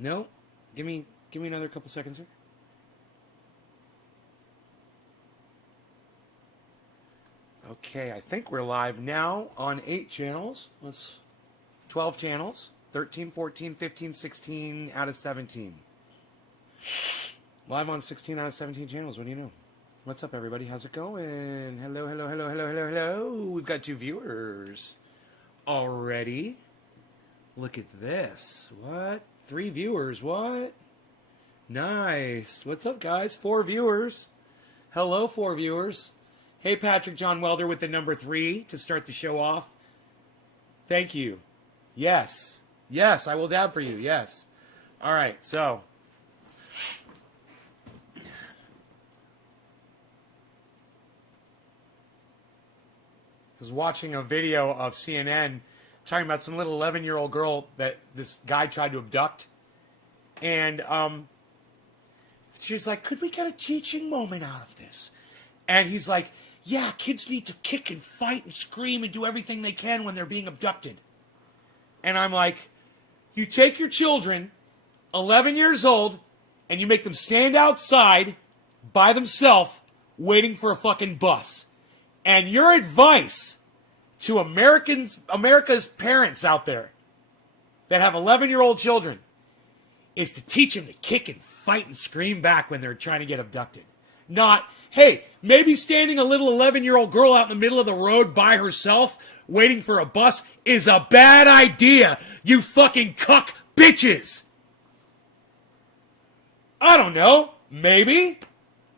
No? Give me another couple seconds here. Okay, I think we're live now on 8 channels. 12 channels. 13, 14, 15, 16 out of 17. Live on 16 out of 17 channels. What do you know? What's up, everybody? How's it going? Hello, hello, hello, hello, hello, hello. We've got 2 viewers already. Look at this. What? 3 viewers. What? Nice. What's up, guys? 4 viewers. Hello, 4 viewers. Hey, Patrick John Welder with the number 3 to start the show off. Thank you. Yes. Yes, I will dab for you. Yes. All right, so. I was watching a video of CNN talking about some little 11-year-old girl that this guy tried to abduct. And she's like, could we get a teaching moment out of this? And he's like, yeah, kids need to kick and fight and scream and do everything they can when they're being abducted. And I'm like, you take your children, 11 years old, and you make them stand outside by themselves waiting for a fucking bus. And your advice to America's parents out there that have 11-year-old children is to teach them to kick and fight and scream back when they're trying to get abducted. Not, hey, maybe standing a little 11-year-old girl out in the middle of the road by herself waiting for a bus is a bad idea, you fucking cuck bitches. I don't know, maybe.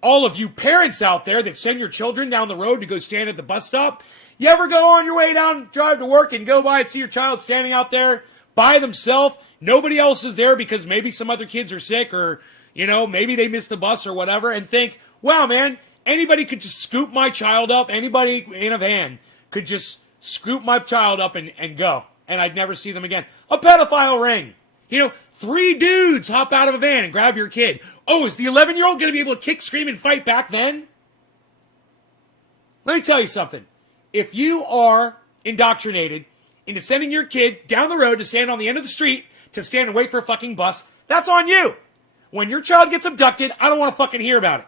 All of you parents out there that send your children down the road to go stand at the bus stop, you ever go on your way down, drive to work and go by and see your child standing out there by themselves? Nobody else is there because maybe some other kids are sick or, you know, maybe they missed the bus or whatever, and think, wow, man, anybody could just scoop my child up. Anybody in a van could just scoop my child up and go. And I'd never see them again. A pedophile ring. You know, 3 dudes hop out of a van and grab your kid. Oh, is the 11-year-old going to be able to kick, scream, and fight back then? Let me tell you something. If you are indoctrinated into sending your kid down the road to stand on the end of the street to stand and wait for a fucking bus, that's on you. When your child gets abducted, I don't want to fucking hear about it.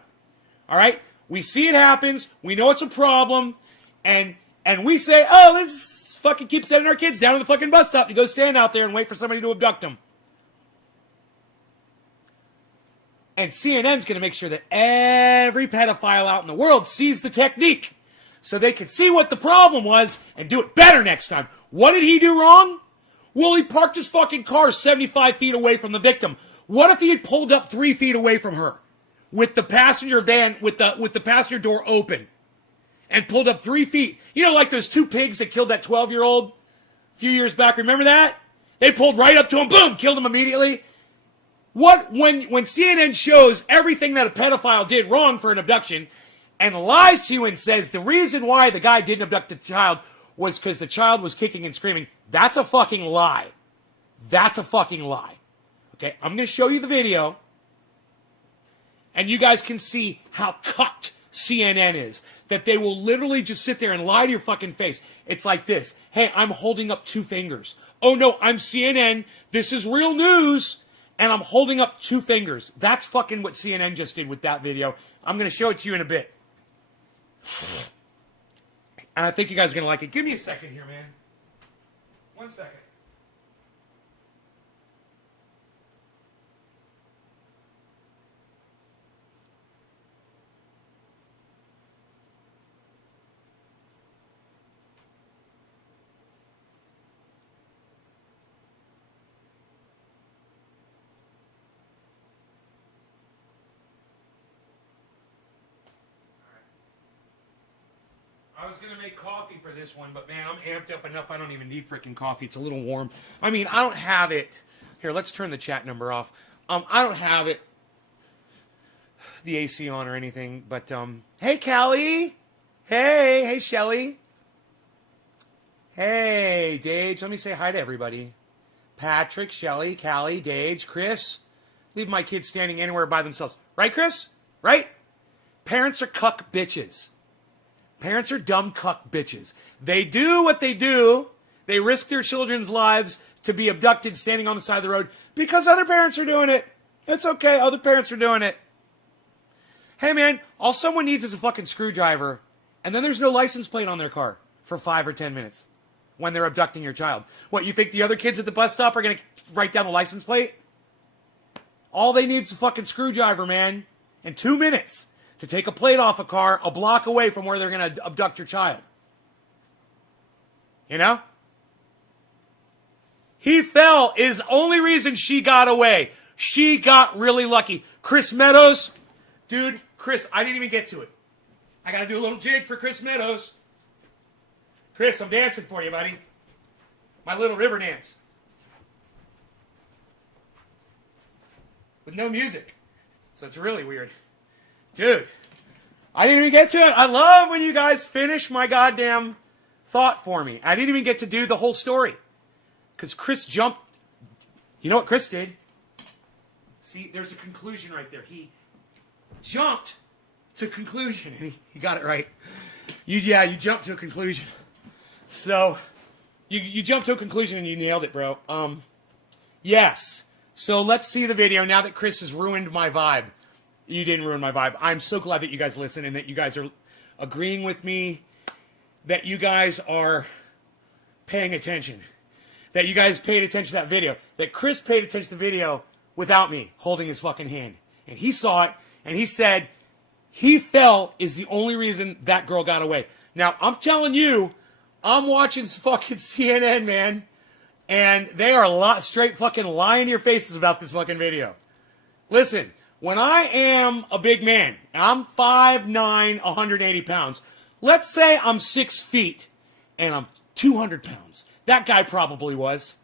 All right? We see it happens. We know it's a problem. And we say, oh, let's fucking keep sending our kids down to the fucking bus stop to go stand out there and wait for somebody to abduct them. And CNN's going to make sure that every pedophile out in the world sees the technique so they can see what the problem was and do it better next time. What did he do wrong? Well, he parked his fucking car 75 feet away from the victim. What if he had pulled up 3 feet away from her with the passenger van, with the passenger door open and pulled up 3 feet? You know, like those 2 pigs that killed that 12-year-old a few years back. Remember that? They pulled right up to him, boom, killed him immediately. What, when CNN shows everything that a pedophile did wrong for an abduction and lies to you and says the reason why the guy didn't abduct the child was because the child was kicking and screaming, that's a fucking lie. That's a fucking lie. Okay, I'm going to show you the video and you guys can see how cucked CNN is. That they will literally just sit there and lie to your fucking face. It's like this. Hey, I'm holding up 2 fingers. Oh no, I'm CNN. This is real news. And I'm holding up 2 fingers. That's fucking what CNN just did with that video. I'm going to show it to you in a bit. And I think you guys are going to like it. Give me a second here, man. 1 second. I was going to make coffee for this one, but man, I'm amped up enough. I don't even need freaking coffee. It's a little warm. I mean, I don't have it. Here, let's turn the chat number off. I don't have it, the AC on or anything, but, hey, Callie. Hey, Shelly. Hey, Dage. Let me say hi to everybody. Patrick, Shelly, Callie, Dage, Chris. Leave my kids standing anywhere by themselves. Right, Chris? Right? Parents are cuck bitches. Parents are dumb cuck bitches. They do what they do. They risk their children's lives to be abducted standing on the side of the road because other parents are doing it. It's okay. Other parents are doing it. Hey, man, all someone needs is a fucking screwdriver, and then there's no license plate on their car for 5 or 10 minutes when they're abducting your child. What, you think the other kids at the bus stop are going to write down the license plate? All they need is a fucking screwdriver, man, and 2 minutes to take a plate off a car a block away from where they're going to abduct your child. You know? He fell is the only reason she got away. She got really lucky. Chris Meadows, dude, Chris, I didn't even get to it. I got to do a little jig for Chris Meadows. Chris, I'm dancing for you, buddy. My little river dance. With no music. So it's really weird. Dude, I didn't even get to it. I love when you guys finish my goddamn thought for me. I didn't even get to do the whole story. Because Chris jumped. You know what Chris did? See, there's a conclusion right there. He jumped to conclusion. And he got it right. You jumped to a conclusion. So, you jumped to a conclusion and you nailed it, bro. Yes. So let's see the video now that Chris has ruined my vibe. You didn't ruin my vibe. I'm so glad that you guys listen and that you guys are agreeing with me, that you guys are paying attention, that you guys paid attention to that video, that Chris paid attention to the video without me holding his fucking hand. And he saw it, and he said he fell is the only reason that girl got away. Now, I'm telling you, I'm watching fucking CNN, man, and they are straight fucking lying to your faces about this fucking video. Listen, when I am a big man, I'm 5'9", 180 pounds. Let's say I'm 6 feet and I'm 200 pounds. That guy probably was.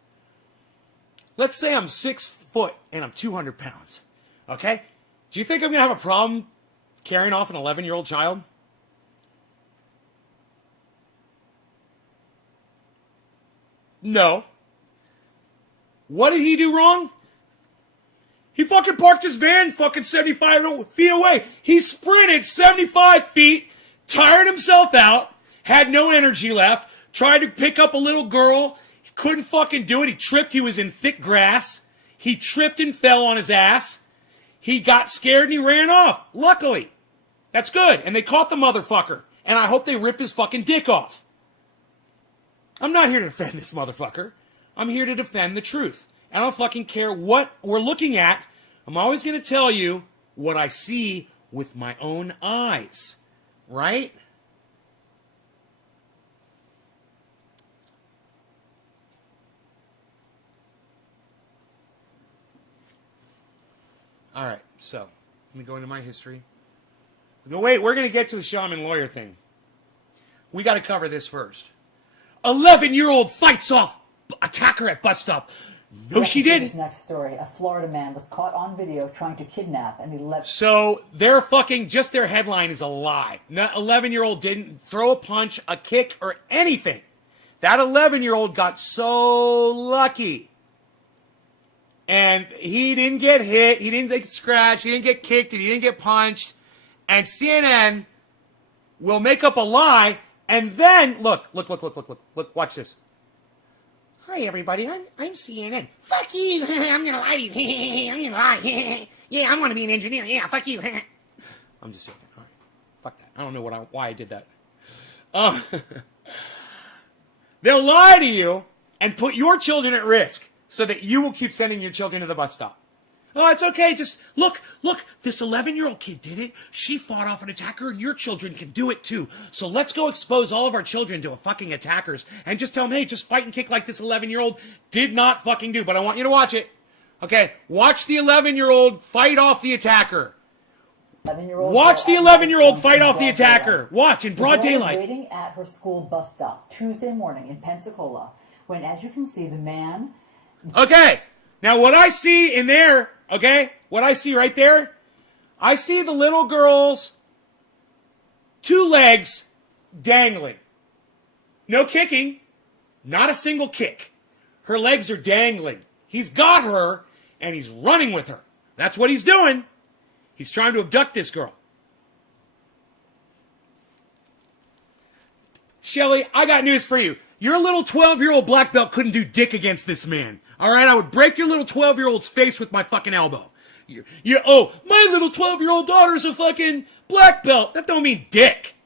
Let's say I'm 6 foot and I'm 200 pounds. Okay? Do you think I'm going to have a problem carrying off an 11-year-old child? No. What did he do wrong? He fucking parked his van fucking 75 feet away. He sprinted 75 feet, tired himself out, had no energy left, tried to pick up a little girl, couldn't fucking do it. He tripped. He was in thick grass. He tripped and fell on his ass. He got scared and he ran off. Luckily. That's good. And they caught the motherfucker. And I hope they rip his fucking dick off. I'm not here to defend this motherfucker. I'm here to defend the truth. I don't fucking care what we're looking at. I'm always going to tell you what I see with my own eyes. Right? All right, so let me go into my history. No, wait, we're going to get to the Shaman Lawyer thing. We got to cover this first. 11-year-old fights off attacker at bus stop. No, she didn't. This next story. A Florida man was caught on video trying to kidnap an 11... So they're fucking, just their headline is a lie. That 11-year-old didn't throw a punch, a kick, or anything. That 11-year-old got so lucky. And he didn't get hit, he didn't get scratched, he didn't get kicked, and he didn't get punched. And CNN will make up a lie, and then, look, watch this. Hi, everybody, I'm CNN. Fuck you, I'm gonna lie to you, I'm gonna lie. Yeah, I'm gonna be an engineer, yeah, fuck you. I'm just joking, all right. Fuck that, I don't know why I did that. They'll lie to you and put your children at risk, so that you will keep sending your children to the bus stop. Oh, it's okay. Just look, this 11-year-old kid did it. She fought off an attacker and your children can do it too. So let's go expose all of our children to fucking attackers and just tell them, hey, just fight and kick like this 11-year-old did not fucking do. But I want you to watch it. Okay, watch the 11-year-old fight off the attacker. Watch the 11-year-old fight off the attacker. Watch in broad daylight. Waiting at her school bus stop Tuesday morning in Pensacola when, as you can see, the man... Okay, now what I see in there, okay, what I see right there, I see the little girl's 2 legs dangling. No kicking, not a single kick. Her legs are dangling. He's got her, and he's running with her. That's what he's doing. He's trying to abduct this girl. Shelly, I got news for you. Your little 12-year-old black belt couldn't do dick against this man. All right, I would break your little 12-year-old's face with my fucking elbow. Oh, my little 12-year-old daughter's a fucking black belt. That don't mean dick.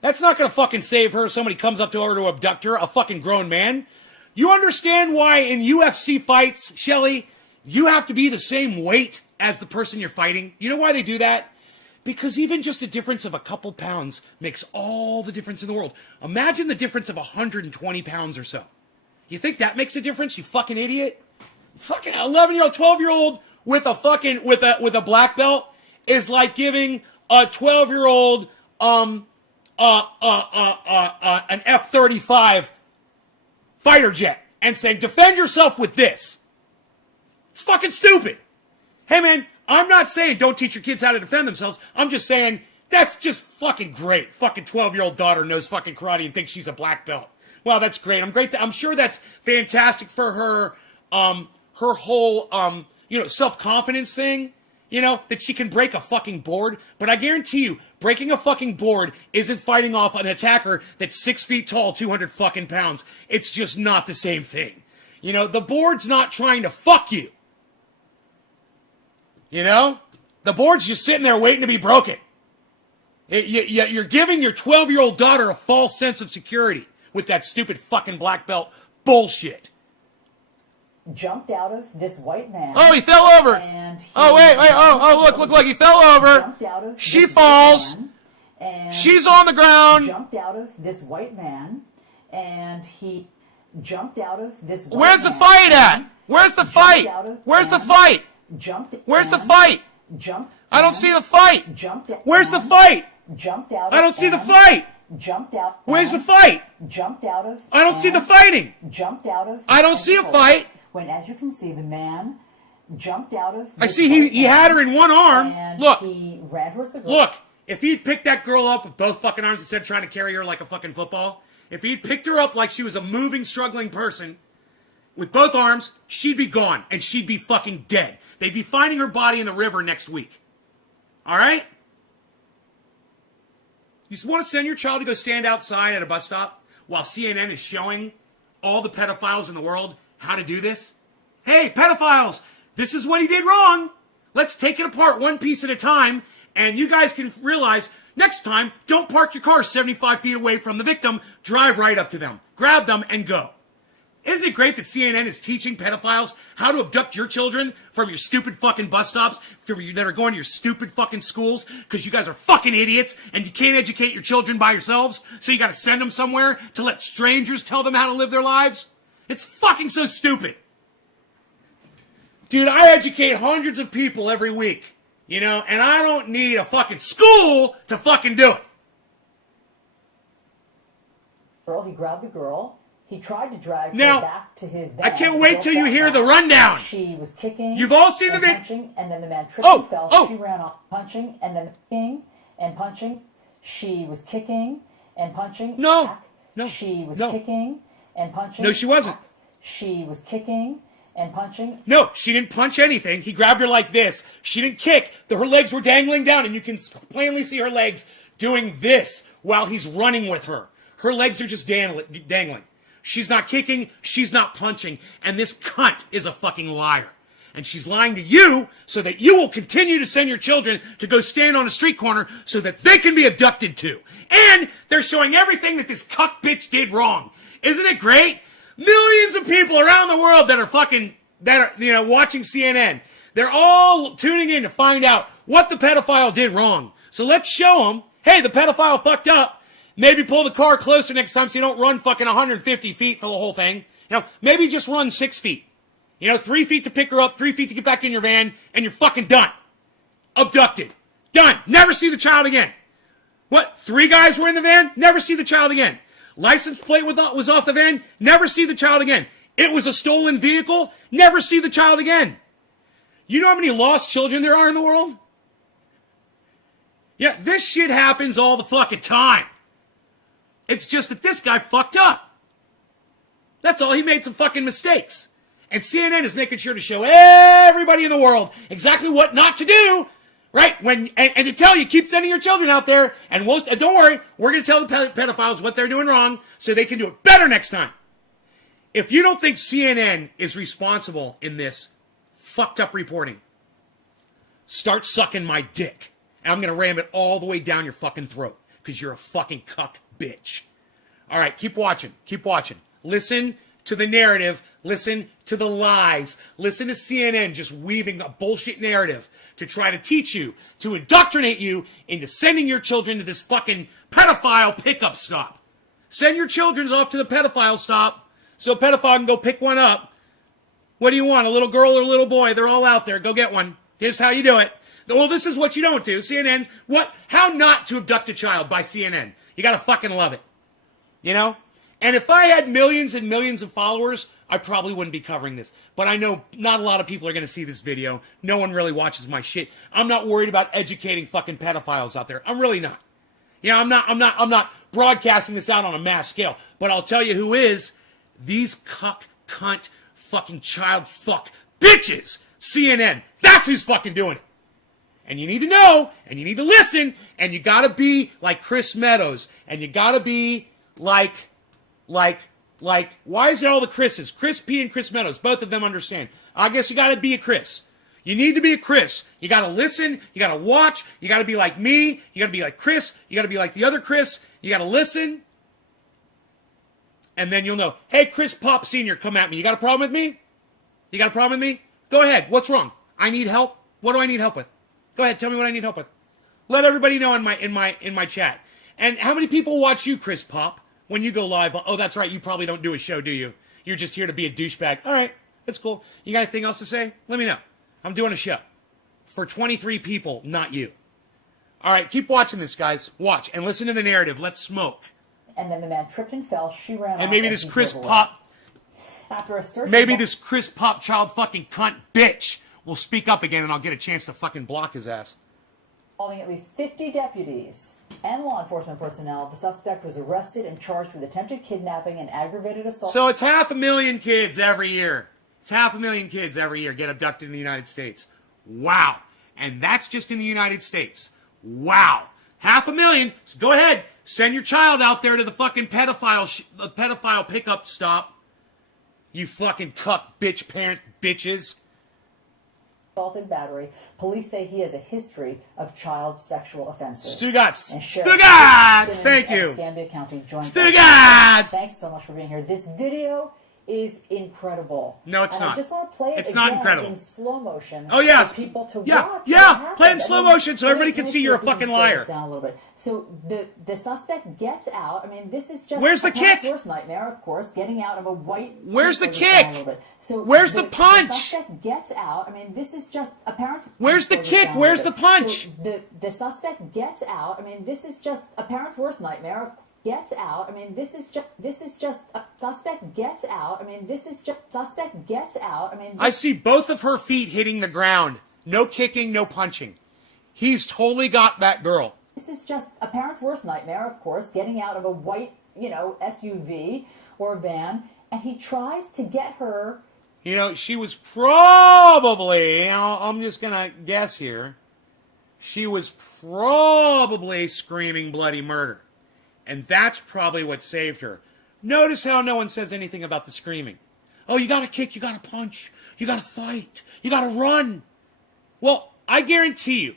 That's not gonna fucking save her if somebody comes up to her to abduct her, a fucking grown man. You understand why in UFC fights, Shelly, you have to be the same weight as the person you're fighting? You know why they do that? Because even just a difference of a couple pounds makes all the difference in the world. Imagine the difference of 120 pounds or so. You think that makes a difference, you fucking idiot? Fucking 11-year-old, 12-year-old with a fucking with a black belt is like giving a 12-year-old an F-35 fighter jet and saying, defend yourself with this. It's fucking stupid. Hey man, I'm not saying don't teach your kids how to defend themselves. I'm just saying that's just fucking great. Fucking 12-year-old daughter knows fucking karate and thinks she's a black belt. Wow, that's great. I'm sure that's fantastic for her, her whole, self-confidence thing, that she can break a fucking board. But I guarantee you, breaking a fucking board isn't fighting off an attacker that's 6 feet tall, 200 fucking pounds. It's just not the same thing. The board's not trying to fuck you. The board's just sitting there waiting to be broken. You're giving your 12-year-old daughter a false sense of security with that stupid fucking black belt bullshit. Jumped out of this white man. Oh, he fell over. And Look, he fell over. Jumped out of she this falls. white man, and she's on the ground. Jumped out of this white man, and he jumped out of this white Where's man, the fight at? Where's the fight? Where's the fight? Where's the fight? I don't see the fight. Where's the fight? Jumped out. I don't see the fight. Jumped out. Where's the fight? Jumped out of. I don't see the fighting. Jumped out of. I don't see a fight. When, as you can see, the man jumped out of. I see he had her in one arm. Look. He ran towards the girl. Look. If he'd picked that girl up with both fucking arms instead of trying to carry her like a fucking football, if he'd picked her up like she was a moving, struggling person with both arms, she'd be gone and she'd be fucking dead. They'd be finding her body in the river next week. All right? You just want to send your child to go stand outside at a bus stop while CNN is showing all the pedophiles in the world how to do this? Hey, pedophiles, this is what he did wrong. Let's take it apart one piece at a time, and you guys can realize next time, don't park your car 75 feet away from the victim. Drive right up to them. Grab them and go. Isn't it great that CNN is teaching pedophiles how to abduct your children from your stupid fucking bus stops that are going to your stupid fucking schools because you guys are fucking idiots and you can't educate your children by yourselves, so you got to send them somewhere to let strangers tell them how to live their lives? It's fucking so stupid. Dude, I educate hundreds of people every week, and I don't need a fucking school to fucking do it. He grabbed the girl. He tried to drag Now, her back to his van. I can't wait till you hear the rundown. She was kicking. You've all seen the punching, and then the man tripped and fell. She ran off punching, and then kicking and punching. She was kicking and punching. No. She was kicking and punching. No, she wasn't. She was kicking and punching. No, she didn't punch anything. He grabbed her like this. She didn't kick. Her legs were dangling down, and you can plainly see her legs doing this while he's running with her. Her legs are just dangling. She's not kicking, she's not punching, and this cunt is a fucking liar. And she's lying to you so that you will continue to send your children to go stand on a street corner so that they can be abducted too. And they're showing everything that this cuck bitch did wrong. Isn't it great? Millions of people around the world that are watching CNN. They're all tuning in to find out what the pedophile did wrong. So let's show them, hey, the pedophile fucked up. Maybe pull the car closer next time so you don't run fucking 150 feet for the whole thing. Maybe just run 6 feet. 3 feet to pick her up, 3 feet to get back in your van, and you're fucking done. Abducted. Done. Never see the child again. What? 3 guys were in the van? Never see the child again. License plate was off the van? Never see the child again. It was a stolen vehicle? Never see the child again. You know how many lost children there are in the world? Yeah, this shit happens all the fucking time. It's just that this guy fucked up. That's all. He made some fucking mistakes. And CNN is making sure to show everybody in the world exactly what not to do Right? And to tell you, keep sending your children out there, and don't worry, we're going to tell the pedophiles what they're doing wrong so they can do it better next time. If you don't think CNN is responsible in this fucked up reporting, start sucking my dick. And I'm going to ram it all the way down your fucking throat because you're a fucking cuck bitch. All right, keep watching. Keep watching. Listen to the narrative. Listen to the lies. Listen to CNN just weaving a bullshit narrative to try to teach you, to indoctrinate you into sending your children to this fucking pedophile pickup stop. Send your children off to the pedophile stop so a pedophile can go pick one up. What do you want, a little girl or a little boy? They're all out there. Go get one. Here's how you do it. Well, this is what you don't do. CNN, how not to abduct a child by CNN. You gotta fucking love it. You know? And if I had millions and millions of followers, I probably wouldn't be covering this. But I know not a lot of people are going to see this video. No one really watches my shit. I'm not worried about educating fucking pedophiles out there. I'm really not. You know, I'm not broadcasting this out on a mass scale. But I'll tell you who is. These cuck, cunt, fucking child fuck bitches. CNN. That's who's fucking doing it. And you need to know, and you need to listen, and you gotta be like Chris Meadows, and you gotta be like, why is it all the Chris's? Chris P and Chris Meadows, both of them understand. I guess you gotta be a Chris. You need to be a Chris. You gotta listen, you gotta watch, you gotta be like me, you gotta be like Chris, you gotta be like the other Chris, you gotta listen, and then you'll know, hey, Chris Pop Sr., come at me. You got a problem with me? You got a problem with me? Go ahead. What's wrong? I need help? What do I need help with? Go ahead, tell me what I need help with. Let everybody know in my chat. And how many people watch you, Chris Pop, when you go live? Oh, that's right, you probably don't do a show, do you? You're just here to be a douchebag. All right, that's cool. You got anything else to say? Let me know. I'm doing a show for 23 people, not you. All right, keep watching this, guys. Watch and listen to the narrative. Let's smoke. And then the man tripped and fell. She ran off. And maybe this Chris Pop, after a search, maybe this Chris Pop child fucking cunt bitch will speak up again, and I'll get a chance to fucking block his ass. Involving at least 50 deputies and law enforcement personnel, the suspect was arrested and charged with attempted kidnapping and aggravated assault. So it's 500,000 kids every year. It's 500,000 kids every year get abducted in the United States. Wow. And that's just in the United States. Wow. 500,000. So go ahead. Send your child out there to the fucking pedophile pickup stop. You fucking cuck bitch parent bitches. Assault and battery. Police say he has a history of child sexual offenses. Stugotz! Stugotz! Thank you! Stugotz! Thanks so much for being here. This video is incredible. No, it's not. I just want to play it it's again not incredible. In slow motion. Oh, yeah. For people to watch. Yeah. Play in slow motion so everybody can see you're a fucking liar. Down a little bit. So the suspect gets out. I mean, this is just Where's the kick? Worst nightmare, of course, getting out of a white. Where's the kick? So where's the punch? The suspect gets out. I mean, this is just a parent's. Where's the kick? Where's the punch? So the suspect gets out. I mean, this is just a parent's worst nightmare. Gets out. I mean, this is just a suspect gets out. I mean, this is just suspect gets out. I mean, I see both of her feet hitting the ground. No kicking, no punching. He's totally got that girl. This is just a parent's worst nightmare, of course, getting out of a white, SUV or van, and he tries to get her. She was probably, I'm just gonna guess here, she was probably screaming bloody murder. And that's probably what saved her. Notice how no one says anything about the screaming. Oh, you gotta kick, you gotta punch, you gotta fight, you gotta run. Well, I guarantee you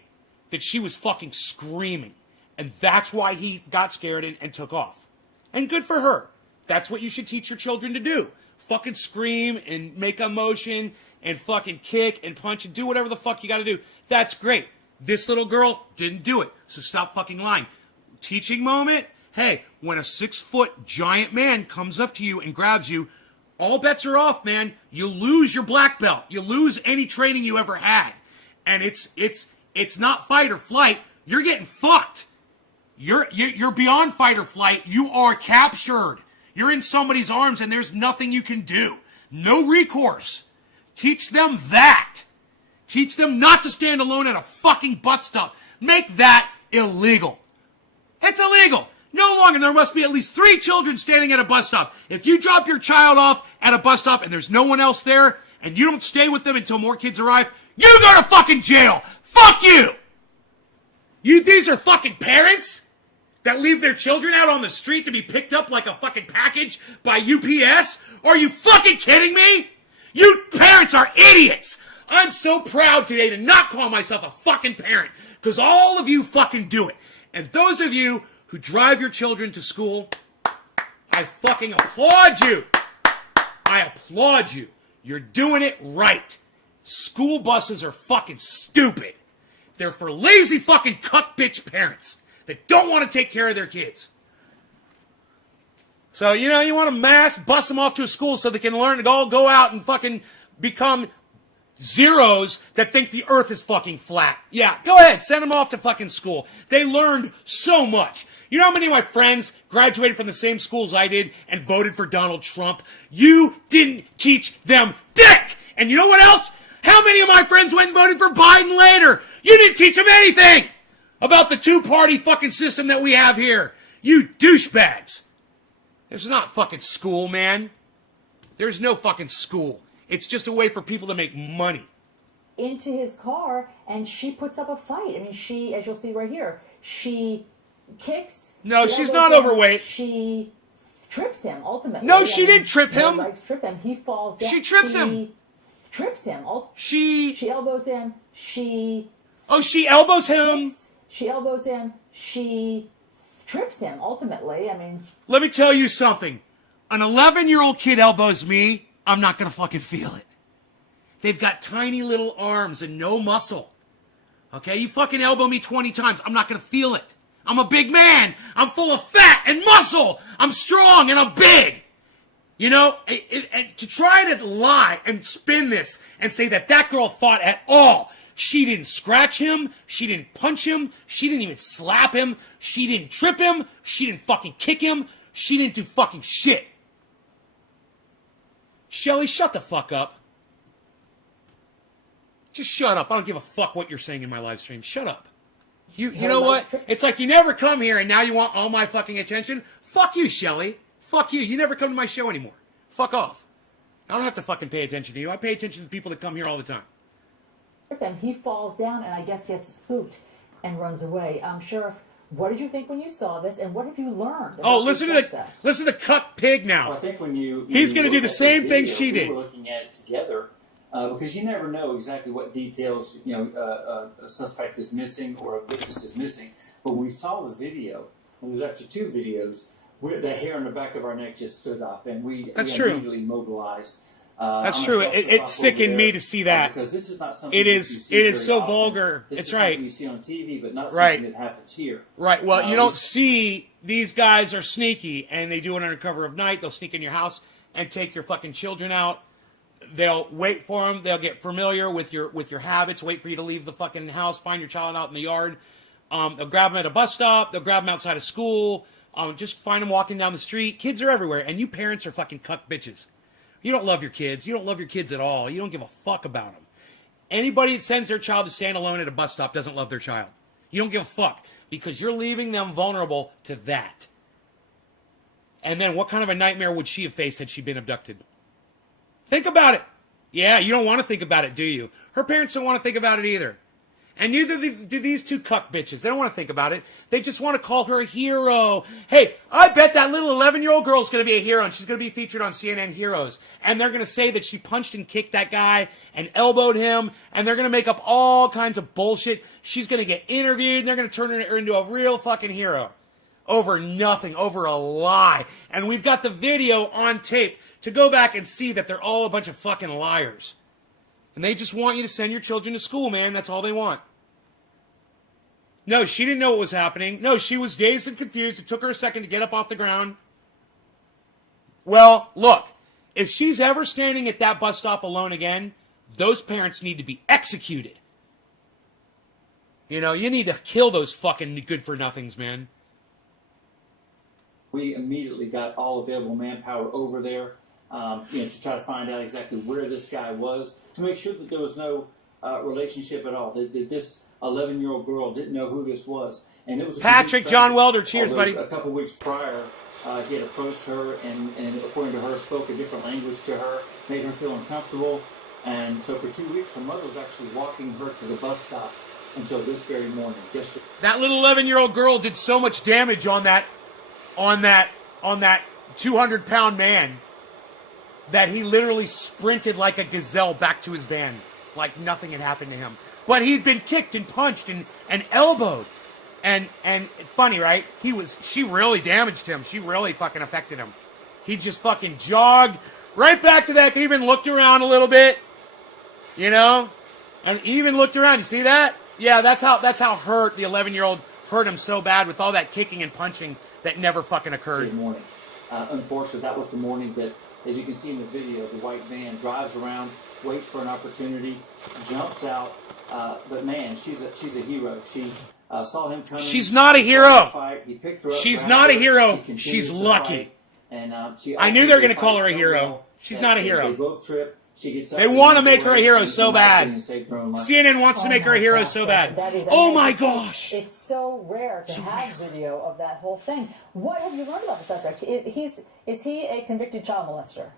that she was fucking screaming. And that's why he got scared and took off. And good for her. That's what you should teach your children to do. Fucking scream and make a motion and fucking kick and punch and do whatever the fuck you gotta do. That's great. This little girl didn't do it. So stop fucking lying. Teaching moment. Hey, when a 6-foot giant man comes up to you and grabs you, all bets are off, man. You lose your black belt. You lose any training you ever had. And it's not fight or flight. You're getting fucked. You're beyond fight or flight. You are captured. You're in somebody's arms and there's nothing you can do. No recourse. Teach them that. Teach them not to stand alone at a fucking bus stop. Make that illegal. It's illegal. No longer. There must be at least 3 children standing at a bus stop. If you drop your child off at a bus stop and there's no one else there, and you don't stay with them until more kids arrive, you go to fucking jail. Fuck you. These are fucking parents that leave their children out on the street to be picked up like a fucking package by UPS? Are you fucking kidding me? You parents are idiots! I'm so proud today to not call myself a fucking parent, because all of you fucking do it. And those of you who drive your children to school, I fucking applaud you. I applaud you. You're doing it right. School buses are fucking stupid. They're for lazy fucking cuck bitch parents that don't want to take care of their kids. So, you want to mass bust them off to a school so they can learn to go out and fucking become zeros that think the earth is fucking flat. Yeah, go ahead, send them off to fucking school. They learned so much. You know how many of my friends graduated from the same schools I did and voted for Donald Trump? You didn't teach them dick! And you know what else? How many of my friends went and voted for Biden later? You didn't teach them anything about the two-party fucking system that we have here. You douchebags. There's not fucking school, man. There's no fucking school. It's just a way for people to make money. Into his car, and she puts up a fight. I mean, she, as you'll see right here, she kicks. No, she's not overweight. She trips him, ultimately. No, she didn't trip him. Her legs trip him. He falls down. She trips him. Trips him. She elbows him. She elbows him. Kicks. She elbows him. She trips him, ultimately. I mean... Let me tell you something. An 11-year-old kid elbows me, I'm not going to fucking feel it. They've got tiny little arms and no muscle. Okay? You fucking elbow me 20 times, I'm not going to feel it. I'm a big man. I'm full of fat and muscle. I'm strong and I'm big. And to try to lie and spin this and say that girl fought at all. She didn't scratch him. She didn't punch him. She didn't even slap him. She didn't trip him. She didn't fucking kick him. She didn't do fucking shit. Shelly, shut the fuck up. Just shut up. I don't give a fuck what you're saying in my live stream. Shut up. You know what? It's like you never come here and now you want all my fucking attention. Fuck you, Shelly. Fuck you. You never come to my show anymore. Fuck off. I don't have to fucking pay attention to you. I pay attention to the people that come here all the time. And he falls down and I guess gets spooked and runs away. Sheriff, what did you think when you saw this, and what have you learned? Listen to the cuck pig now. Well, I think when he's going to do the same thing she did. We were looking at it together because you never know exactly what details a suspect is missing or a witness is missing. But we saw the video. Well, there's actually two videos where the hair on the back of our neck just stood up, and we immediately mobilized. That's true. It sickened me to see that. Because this is not something it is so often. vulgar. This it's is right. Something you see on TV, but not something that happens here. Right. Well, you don't see these guys are sneaky, and they do it under cover of night. They'll sneak in your house and take your fucking children out. They'll wait for them. They'll get familiar with your habits. Wait for you to leave the fucking house. Find your child out in the yard. They'll grab them at a bus stop. They'll grab them outside of school. Just find them walking down the street. Kids are everywhere, and you parents are fucking cuck bitches. You don't love your kids. You don't love your kids at all. You don't give a fuck about them. Anybody that sends their child to stand alone at a bus stop doesn't love their child. You don't give a fuck because you're leaving them vulnerable to that. And then what kind of a nightmare would she have faced had she been abducted? Think about it. Yeah, you don't want to think about it, do you? Her parents don't want to think about it either. And neither do these two cuck bitches. They don't want to think about it. They just want to call her a hero. Hey, I bet that little 11-year-old girl is going to be a hero, and she's going to be featured on CNN Heroes. And they're going to say that she punched and kicked that guy and elbowed him, and they're going to make up all kinds of bullshit. She's going to get interviewed, and they're going to turn her into a real fucking hero. Over nothing, over a lie. And we've got the video on tape to go back and see that they're all a bunch of fucking liars. And they just want you to send your children to school, man. That's all they want. No, she didn't know what was happening. No, she was dazed and confused. It took her a second to get up off the ground. Well, look, if she's ever standing at that bus stop alone again, those parents need to be executed. You need to kill those fucking good-for-nothings, man. We immediately got all available manpower over there, to try to find out exactly where this guy was, to make sure that there was no relationship at all. That this 11-year-old girl didn't know who this was, and it was Patrick John Welder. Cheers, buddy. A couple weeks prior, he had approached her, and according to her, spoke a different language to her, made her feel uncomfortable, and so for 2 weeks, her mother was actually walking her to the bus stop until this very morning. Yesterday. That little 11-year-old girl did so much damage on that 200-pound man that he literally sprinted like a gazelle back to his van, like nothing had happened to him. But he'd been kicked and punched and elbowed. And funny, right? She really damaged him. She really fucking affected him. He just fucking jogged right back to that. He even looked around a little bit, you know? And he even looked around. You see that? Yeah, that's how hurt the 11-year-old hurt him so bad with all that kicking and punching that never fucking occurred. Morning. Unfortunately, that was the morning that, as you can see in the video, the white van drives around, waits for an opportunity, jumps out. But man, she's a hero. She saw him coming. She's not a hero. He picked her up. She's not a hero. She She's lucky. And I knew they were going to call her a hero. She's not a hero. They both trip. She gets up. They want to make her a hero so bad. CNN wants to make her a hero so bad. Oh my gosh! It's so rare to have video of that whole thing. What have you learned about the suspect? Is he a convicted child molester?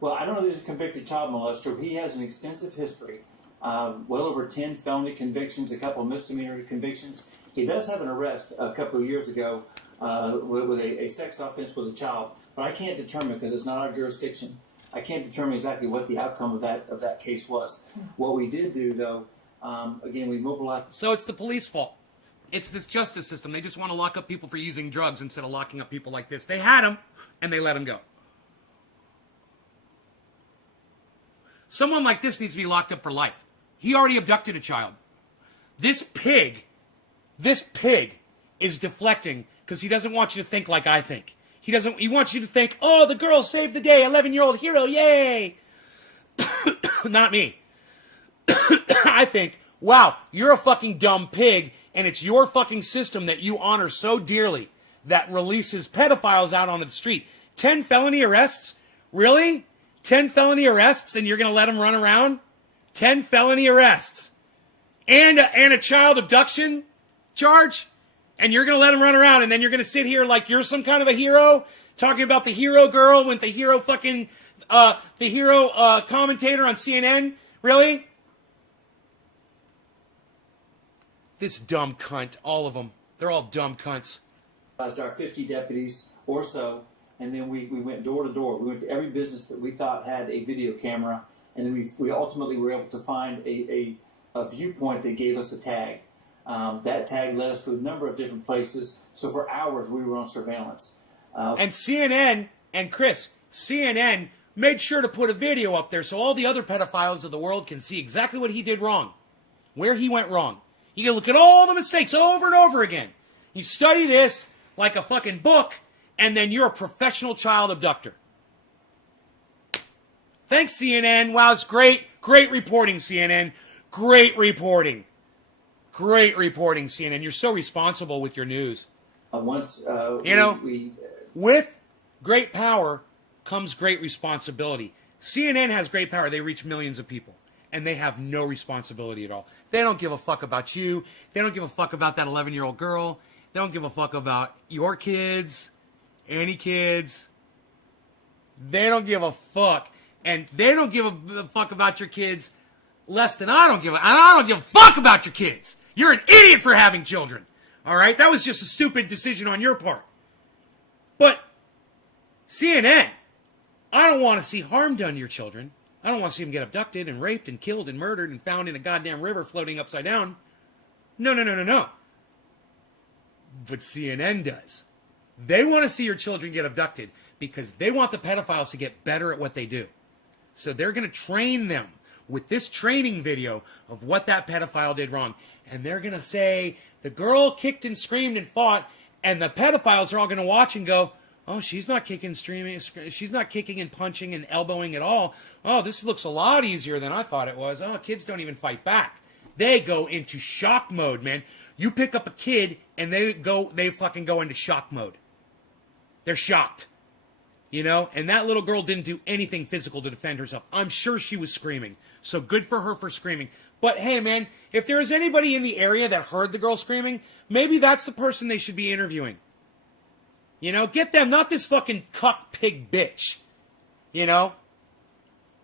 Well, I don't know if he's a convicted child molester. He has an extensive history. Well over 10 felony convictions, a couple of misdemeanor convictions. He does have an arrest a couple of years ago with a sex offense with a child, but I can't determine because it's not our jurisdiction. I can't determine exactly what the outcome of that case was. What we did do, though, again, we mobilized. So it's the police fault. It's this justice system. They just want to lock up people for using drugs instead of locking up people like this. They had him, and they let him go. Someone like this needs to be locked up for life. He already abducted a child. This pig is deflecting because he doesn't want you to think like I think. He wants you to think, oh, the girl saved the day, 11-year-old hero, yay. Not me. I think, wow, you're a fucking dumb pig, and it's your fucking system that you honor so dearly that releases pedophiles out onto the street. 10 felony arrests? Really? 10 felony arrests, and you're going to let them run around? 10 felony arrests. And a child abduction charge? And you're going to let them run around, and then you're going to sit here like you're some kind of a hero, talking about the hero girl with the hero fucking, commentator on CNN? Really? This dumb cunt, all of them. They're all dumb cunts. Our 50 deputies or so, and then we went door to door. We went to every business that we thought had a video camera, and then we ultimately were able to find a viewpoint that gave us a tag. That tag led us to a number of different places. So for hours, we were on surveillance. And CNN, and Chris, CNN made sure to put a video up there so all the other pedophiles of the world can see exactly what he did wrong, where he went wrong. You can look at all the mistakes over and over again. You study this like a fucking book, and then you're a professional child abductor. Thanks, CNN. Wow, it's great. Great reporting, CNN. Great reporting. Great reporting, CNN. You're so responsible with your news. With great power comes great responsibility. CNN has great power. They reach millions of people, and they have no responsibility at all. They don't give a fuck about you. They don't give a fuck about that 11-year-old girl. They don't give a fuck about your kids, any kids. They don't give a fuck. And they don't give a fuck about your kids less than I don't give a fuck about your kids. You're an idiot for having children. All right? That was just a stupid decision on your part. But CNN, I don't want to see harm done to your children. I don't want to see them get abducted and raped and killed and murdered and found in a goddamn river floating upside down. No. But CNN does. They want to see your children get abducted because they want the pedophiles to get better at what they do. So they're going to train them with this training video of what that pedophile did wrong. And they're going to say, the girl kicked and screamed and fought, and the pedophiles are all going to watch and go, oh, she's not kicking, she's not kicking and punching and elbowing at all. Oh, this looks a lot easier than I thought it was. Oh, kids don't even fight back. They go into shock mode, man. You pick up a kid and they fucking go into shock mode. They're shocked. You know, and that little girl didn't do anything physical to defend herself. I'm sure she was screaming. So good for her for screaming. But hey, man, if there is anybody in the area that heard the girl screaming, maybe that's the person they should be interviewing. You know, get them, not this fucking cuck pig bitch. You know?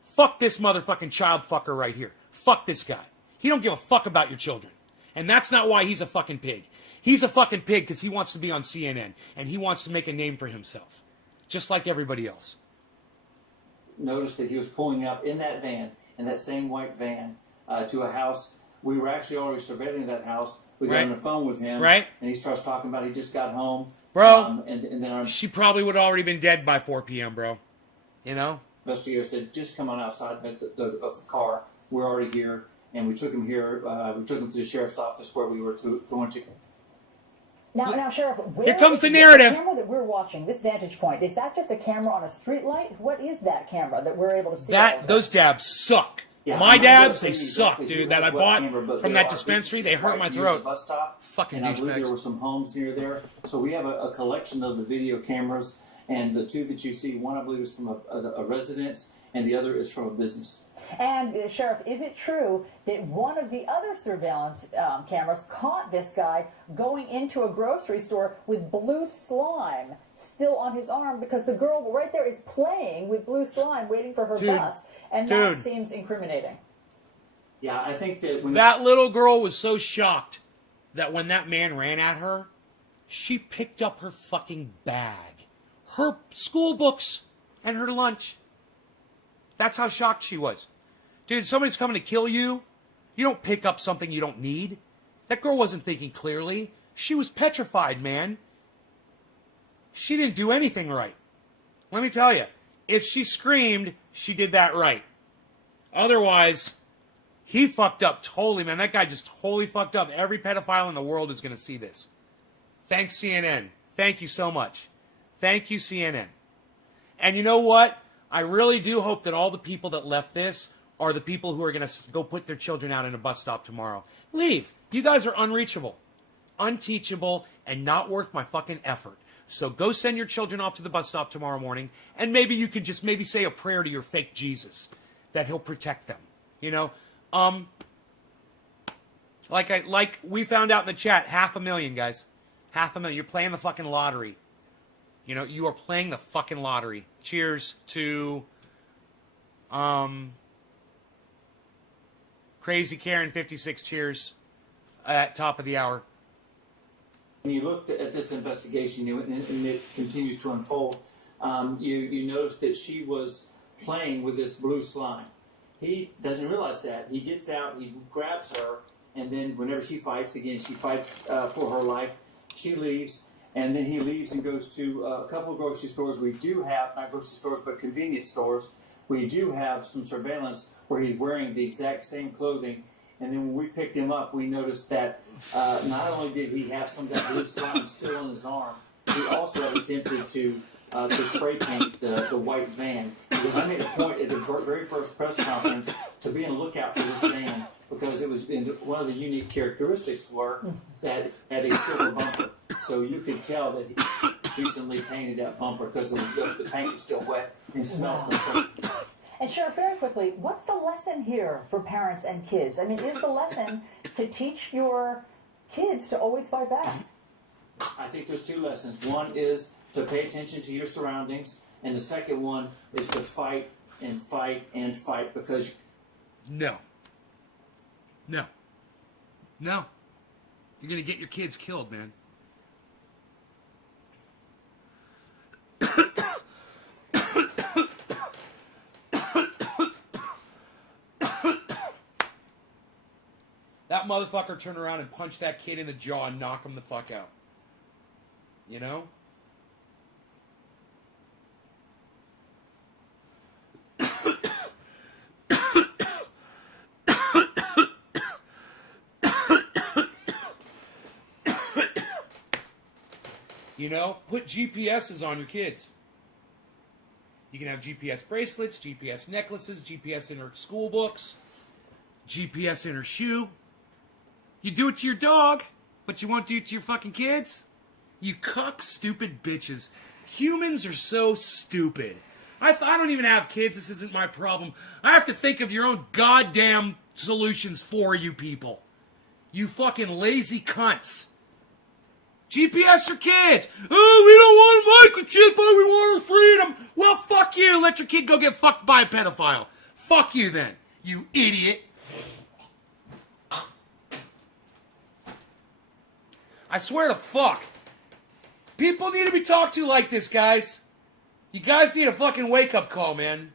Fuck this motherfucking child fucker right here. Fuck this guy. He don't give a fuck about your children. And that's not why he's a fucking pig. He's a fucking pig because he wants to be on CNN and he wants to make a name for himself, just like everybody else. Noticed that he was pulling up in that van, in that same white van, to a house. We were actually already surveilling that house. We got on the phone with him, and he starts talking about he just got home. Bro, and then she probably would have already been dead by 4 p.m., bro. You know? Investigator said, just come on outside of the car. We're already here. And we took him here. We took him to the sheriff's office where we were going to. Now, Sheriff, here comes the narrative. The camera that we're watching, this vantage point, is that just a camera on a street light? What is that camera that we're able to see? Those dabs suck. Yeah, my dabs, they exactly suck, dude. That I bought from that dispensary, they hurt my throat. Bus stop, fucking and I believe douchebags. there were some homes near there. So we have a collection of the video cameras, and the two that you see, one I believe is from a residence, and the other is from a business. And, Sheriff, is it true that one of the other surveillance cameras caught this guy going into a grocery store with blue slime still on his arm because the girl right there is playing with blue slime waiting for her bus? And that seems incriminating. Yeah, I think that when that little girl was so shocked that when that man ran at her, she picked up her fucking bag, her school books, and her lunch. That's how shocked she was. Dude, somebody's coming to kill you. You don't pick up something you don't need. That girl wasn't thinking clearly. She was petrified, man. She didn't do anything right. Let me tell you, if she screamed, she did that right. Otherwise, he fucked up totally, man. That guy just totally fucked up. Every pedophile in the world is going to see this. Thanks, CNN. Thank you so much. Thank you, CNN. And you know what? I really do hope that all the people that left this are the people who are going to go put their children out in a bus stop tomorrow. Leave. You guys are unreachable, unteachable, and not worth my fucking effort. So go send your children off to the bus stop tomorrow morning, and maybe you could just maybe say a prayer to your fake Jesus that he'll protect them. You know, like we found out in the chat, 500,000 guys, 500,000. You're playing the fucking lottery. You know, you are playing the fucking lottery. Cheers to Crazy Karen 56. Cheers at top of the hour. When you looked at this investigation and it continues to unfold, you noticed that she was playing with this blue slime. He doesn't realize that. He gets out, he grabs her, and then whenever she fights, again, she fights for her life. She leaves. And then he leaves and goes to a couple of grocery stores. We do have, not grocery stores, but convenience stores. We do have some surveillance where he's wearing the exact same clothing. And then when we picked him up, we noticed that not only did he have some of that blue slime still on his arm, he also had attempted to spray paint the white van. Because I made a point at the very first press conference to be on the lookout for this van because it was one of the unique characteristics were that it had a silver bumper. So you could tell that he recently painted that bumper because the paint was still wet and smelled. Wow. And Sheriff, very quickly, what's the lesson here for parents and kids? I mean, is the lesson to teach your kids to always fight back? I think there's two lessons. One is to pay attention to your surroundings, and the second one is to fight and fight and fight because... No. You're going to get your kids killed, man. That motherfucker turned around and punched that kid in the jaw and knock him the fuck out. You know? You know, put GPSs on your kids. You can have GPS bracelets, GPS necklaces, GPS in her school books, GPS in her shoe. You do it to your dog, but you won't do it to your fucking kids? You cuck stupid bitches. Humans are so stupid. I don't even have kids. This isn't my problem. I have to think of your own goddamn solutions for you people. You fucking lazy cunts. GPS your kids. Oh, we don't want a microchip, but we want our freedom. Well, fuck you. Let your kid go get fucked by a pedophile. Fuck you then, you idiot. I swear to fuck. People need to be talked to like this, guys. You guys need a fucking wake-up call, man.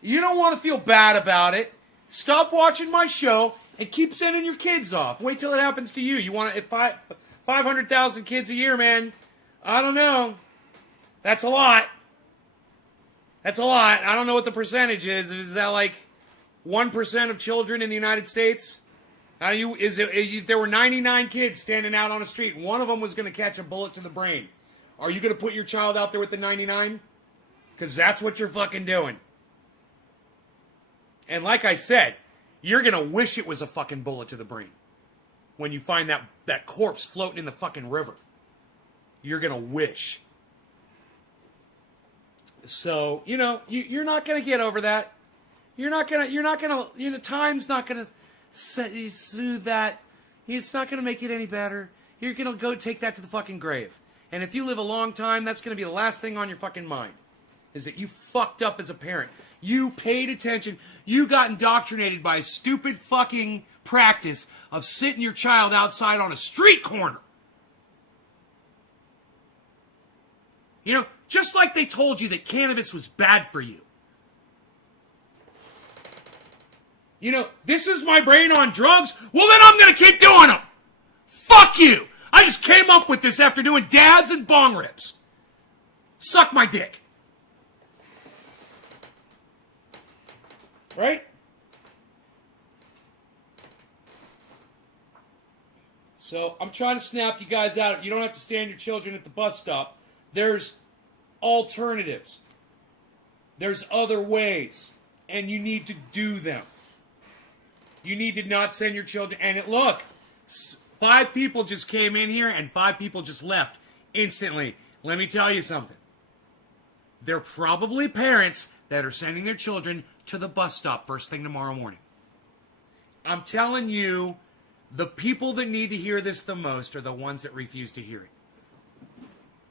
You don't want to feel bad about it. Stop watching my show and keep sending your kids off. Wait till it happens to you. You want to... 500,000 kids a year, man. I don't know. That's a lot. That's a lot. I don't know what the percentage is. Is that like 1% of children in the United States? If there were 99 kids standing out on a street, one of them was going to catch a bullet to the brain. Are you going to put your child out there with the 99? Because that's what you're fucking doing. And like I said, you're going to wish it was a fucking bullet to the brain. When you find that corpse floating in the fucking river. You're going to wish. So, you're not going to get over that. Time's not going to soothe that. It's not going to make it any better. You're going to go take that to the fucking grave. And if you live a long time, that's going to be the last thing on your fucking mind. Is that you fucked up as a parent. You paid attention. You got indoctrinated by a stupid fucking practice of sitting your child outside on a street corner. Just like they told you that cannabis was bad for you. This is my brain on drugs. Well, then I'm going to keep doing them. Fuck you. I just came up with this after doing dabs and bong rips. Suck my dick. Right? So, I'm trying to snap you guys out. You don't have to stand your children at the bus stop. There's alternatives. There's other ways. And you need to do them. You need to not send your children. And look, 5 people just came in here and 5 people just left instantly. Let me tell you something. They're probably parents that are sending their children to the bus stop first thing tomorrow morning. I'm telling you, the people that need to hear this the most are the ones that refuse to hear it.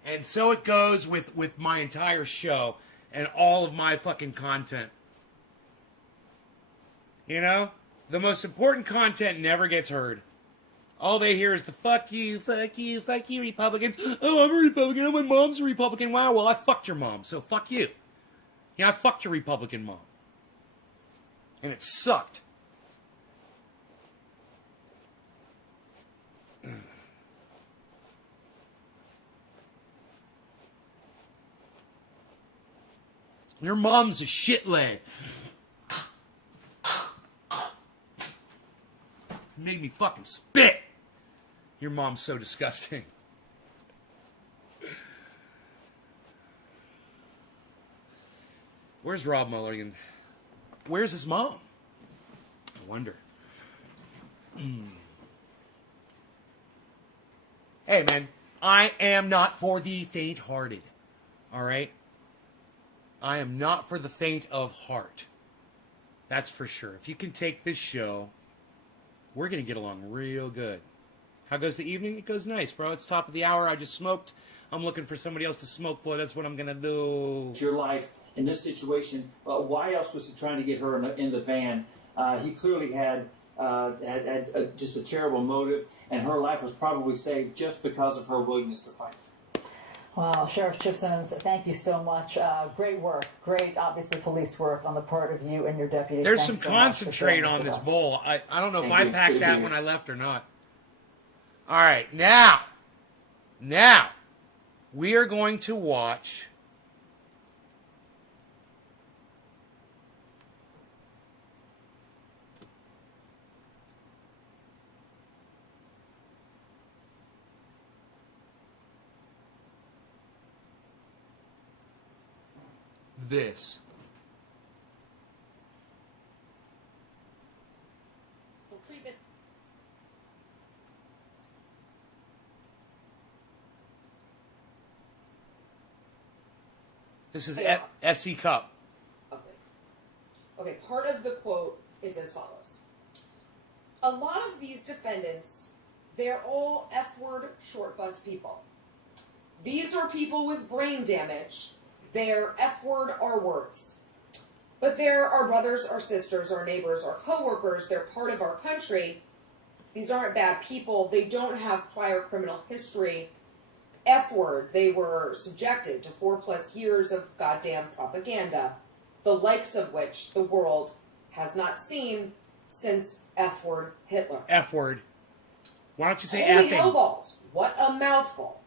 And so it goes with my entire show and all of my fucking content. The most important content never gets heard. All they hear is the fuck you, Republicans. Oh, I'm a Republican. Oh, my mom's a Republican. Wow, well, I fucked your mom, so fuck you. Yeah, I fucked your Republican mom. And it sucked. Your mom's a shit leg. Made me fucking spit. Your mom's so disgusting. Where's Rob Mulligan? Where's his mom? I wonder. Hey, man. I am not for the faint-hearted. All right? I am not for the faint of heart. That's for sure. If you can take this show, we're going to get along real good. How goes the evening? It goes nice, bro. It's top of the hour. I just smoked. I'm looking for somebody else to smoke for. That's what I'm going to do. Your life in this situation, why else was he trying to get her in the van? He clearly had just a terrible motive, and her life was probably saved just because of her willingness to fight. Wow, Sheriff Chip Simmons, thank you so much. Great work. Great, obviously, police work on the part of you and your deputies. There's Thanks some so much concentrate for on sharing this with us. bowl. I don't know if Thank I you. packed Good that to when hear. I left or not. All right, now, we are going to watch this. Treatment. This is Yeah. SE Cup. Okay, part of the quote is as follows. A lot of these defendants, they're all F-word short bus people. These are people with brain damage. They're F-word R-words. But they're our brothers, our sisters, our neighbors, our co-workers. They're part of our country. These aren't bad people. They don't have prior criminal history. F word, they were subjected to 4+ years of goddamn propaganda, the likes of which the world has not seen since F word Hitler. F word. Why don't you say Holy effing? hellballs, what a mouthful.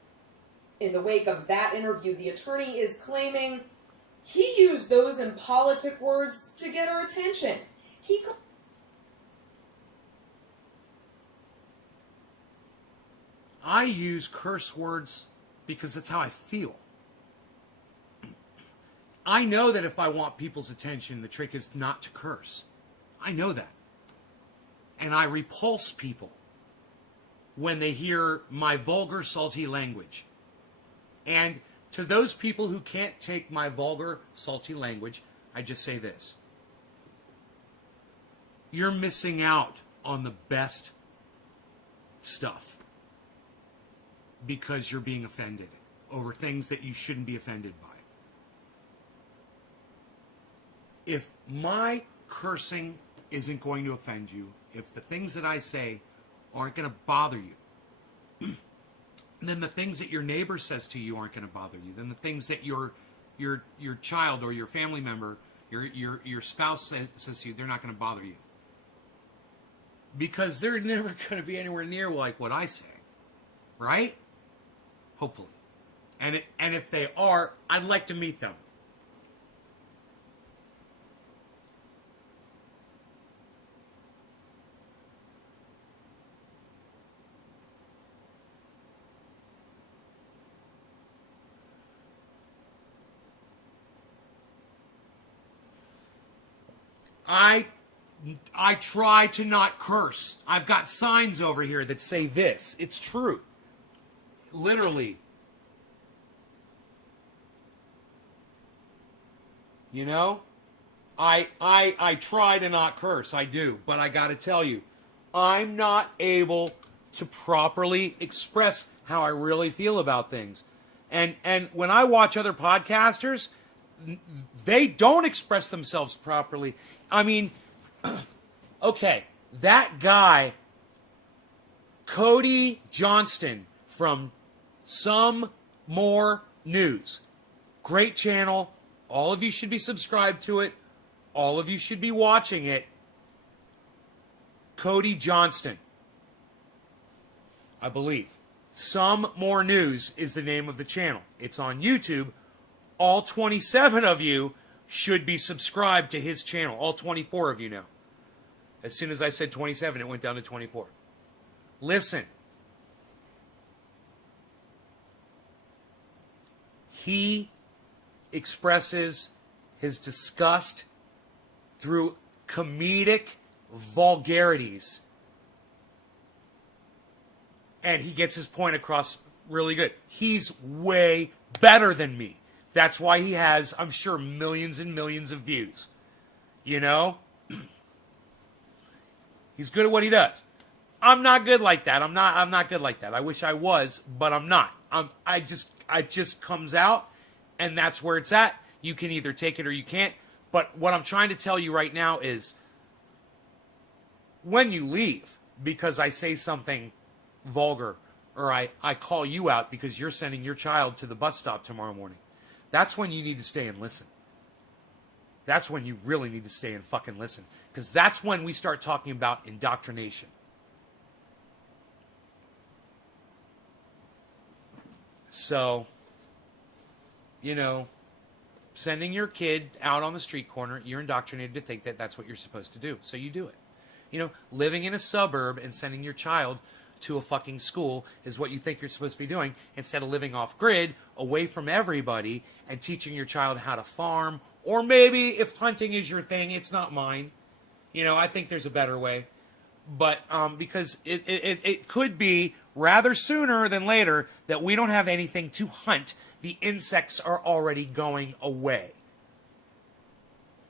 In the wake of that interview, the attorney is claiming he used those impolitic words to get our attention. I use curse words because that's how I feel. I know that if I want people's attention, the trick is not to curse. I know that. And I repulse people when they hear my vulgar, salty language. And to those people who can't take my vulgar, salty language, I just say this. You're missing out on the best stuff because you're being offended over things that you shouldn't be offended by. If my cursing isn't going to offend you, if the things that I say aren't going to bother you, then the things that your neighbor says to you aren't going to bother you. Then the things that your child or your family member, your spouse says to you, they're not going to bother you. Because they're never going to be anywhere near like what I say. Right? Hopefully. And if they are, I'd like to meet them. I try to not curse. I've got signs over here that say this. It's true. Literally. You know? I try to not curse. I do. But I got to tell you, I'm not able to properly express how I really feel about things. And when I watch other podcasters, they don't express themselves properly. I mean, okay, that guy, Cody Johnston from Some More News. Great channel. All of you should be subscribed to it. All of you should be watching it. Cody Johnston, I believe. Some More News is the name of the channel. It's on YouTube. All 27 of you should be subscribed to his channel. All 24 of you now. As soon as I said 27, it went down to 24. Listen. He expresses his disgust through comedic vulgarities. And he gets his point across really good. He's way better than me. That's why he has, I'm sure, millions and millions of views. You know? He's good at what he does. I'm not good like that. I'm not good like that. I wish I was, but I'm not. It just comes out, and that's where it's at. You can either take it or you can't. But what I'm trying to tell you right now is, when you leave because I say something vulgar, or I call you out because you're sending your child to the bus stop tomorrow morning, that's when you need to stay and listen. That's when you really need to stay and fucking listen. Because that's when we start talking about indoctrination. So, you know, sending your kid out on the street corner, you're indoctrinated to think that that's what you're supposed to do. So you do it. You know, living in a suburb and sending your child to a fucking school is what you think you're supposed to be doing, instead of living off grid, away from everybody, and teaching your child how to farm. Or maybe if hunting is your thing, it's not mine. You know, I think there's a better way. But because it could be rather sooner than later that we don't have anything to hunt. The insects are already going away.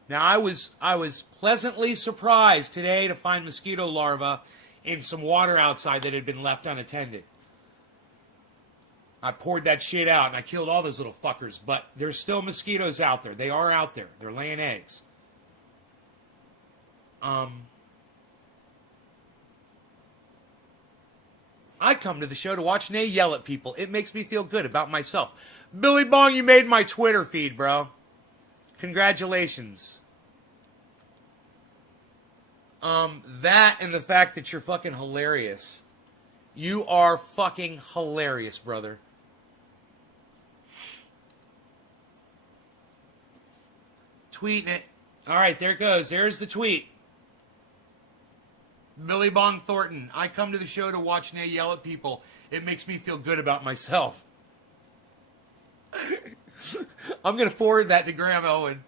Now, I was pleasantly surprised today to find mosquito larvae in some water outside that had been left unattended. I poured that shit out and I killed all those little fuckers, but there's still mosquitoes out there. They are out there. They're laying eggs. I come to the show to watch Nay yell at people. It makes me feel good about myself. Billy Bong, you made my Twitter feed, bro. Congratulations. That and the fact that you're fucking hilarious. You are fucking hilarious, brother. Tweeting it. All right, there it goes. There's the tweet. Billy Bong Thornton. I come to the show to watch Nay yell at people. It makes me feel good about myself. I'm going to forward that to Graham Owen.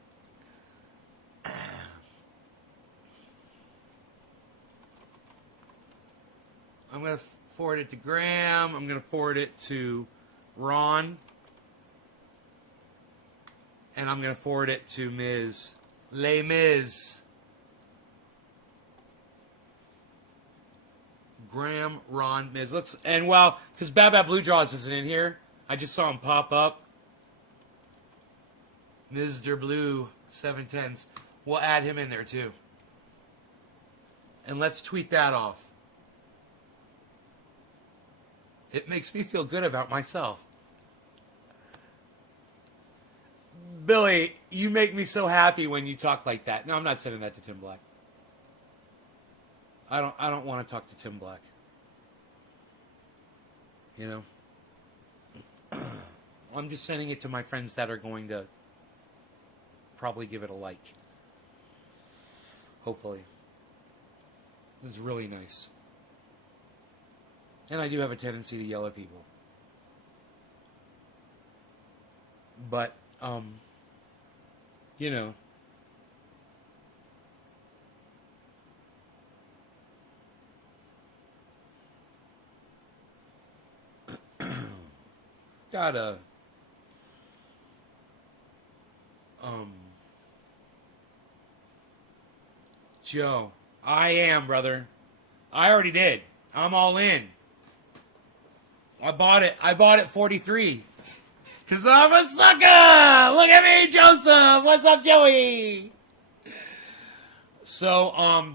I'm going to forward it to Graham. I'm going to forward it to Ron. And I'm going to forward it to Ms. Les Mis. Graham, Ron, Ms. Let's, and well, because Bad Bad Blue Jaws isn't in here. I just saw him pop up. Mr. Blue 710s. We'll add him in there too. And let's tweet that off. It makes me feel good about myself. Billy, you make me so happy when you talk like that. No, I'm not sending that to Tim Black. I don't want to talk to Tim Black. You know? I'm just sending it to my friends that are going to probably give it a like. Hopefully. It's really nice. And I do have a tendency to yell at people. But, you know. Gotta, Joe, I am, brother. I already did. I'm all in. I bought it 43. Cause I'm a sucker! Look at me, Joseph! What's up, Joey? So,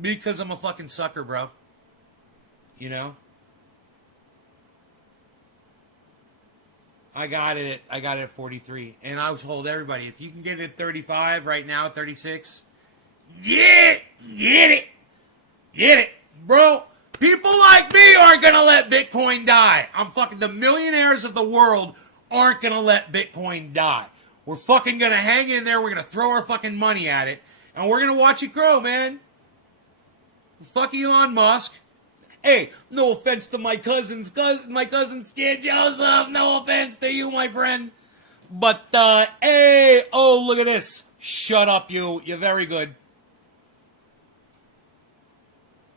because I'm a fucking sucker, bro. You know? I got it at 43. And I told everybody, if you can get it at 35 right now, 36, get it. Bro, people like me aren't going to let Bitcoin die. I'm fucking, the millionaires of the world aren't going to let Bitcoin die. We're fucking going to hang in there. We're going to throw our fucking money at it. And we're going to watch it grow, man. Fuck Elon Musk. Hey, no offense to my cousin's kid, Joseph. No offense to you, my friend. But, hey, oh, look at this. Shut up, you. You're very good.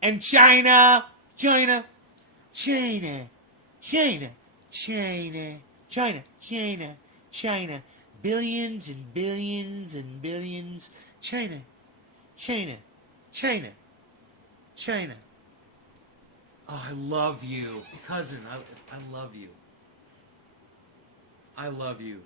And China. Billions and billions and billions. China. Oh, I love you. Cousin, I love you. I love you.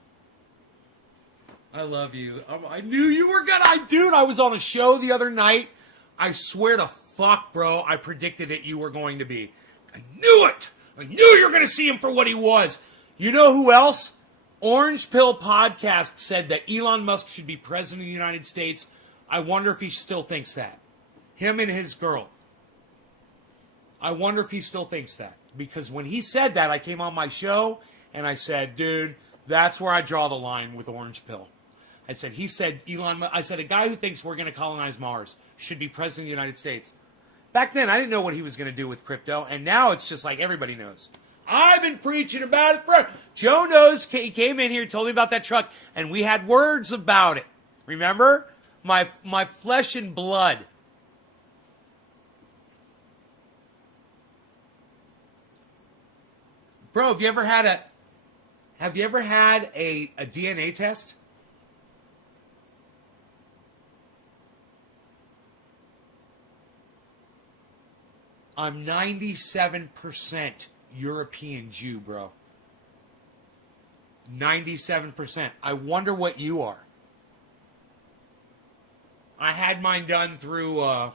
I knew you were gonna... Dude, I was on a show the other night. I swear to fuck, bro, I predicted it you were going to be. I knew it! I knew you were going to see him for what he was. You know who else? Orange Pill Podcast said that Elon Musk should be president of the United States. I wonder if he still thinks that. Him and his girl. I wonder if he still thinks that. Because when he said that, I came on my show and I said, dude, that's where I draw the line with Orange Pill. I said, I said, a guy who thinks we're going to colonize Mars should be president of the United States. Back then, I didn't know what he was going to do with crypto, and now it's just like everybody knows. I've been preaching about it forever. Joe knows. He came in here, told me about that truck, and we had words about it. Remember? My flesh and blood. Bro, have you ever had a DNA test? I'm 97% European Jew, bro. 97%. I wonder what you are. I had mine done through,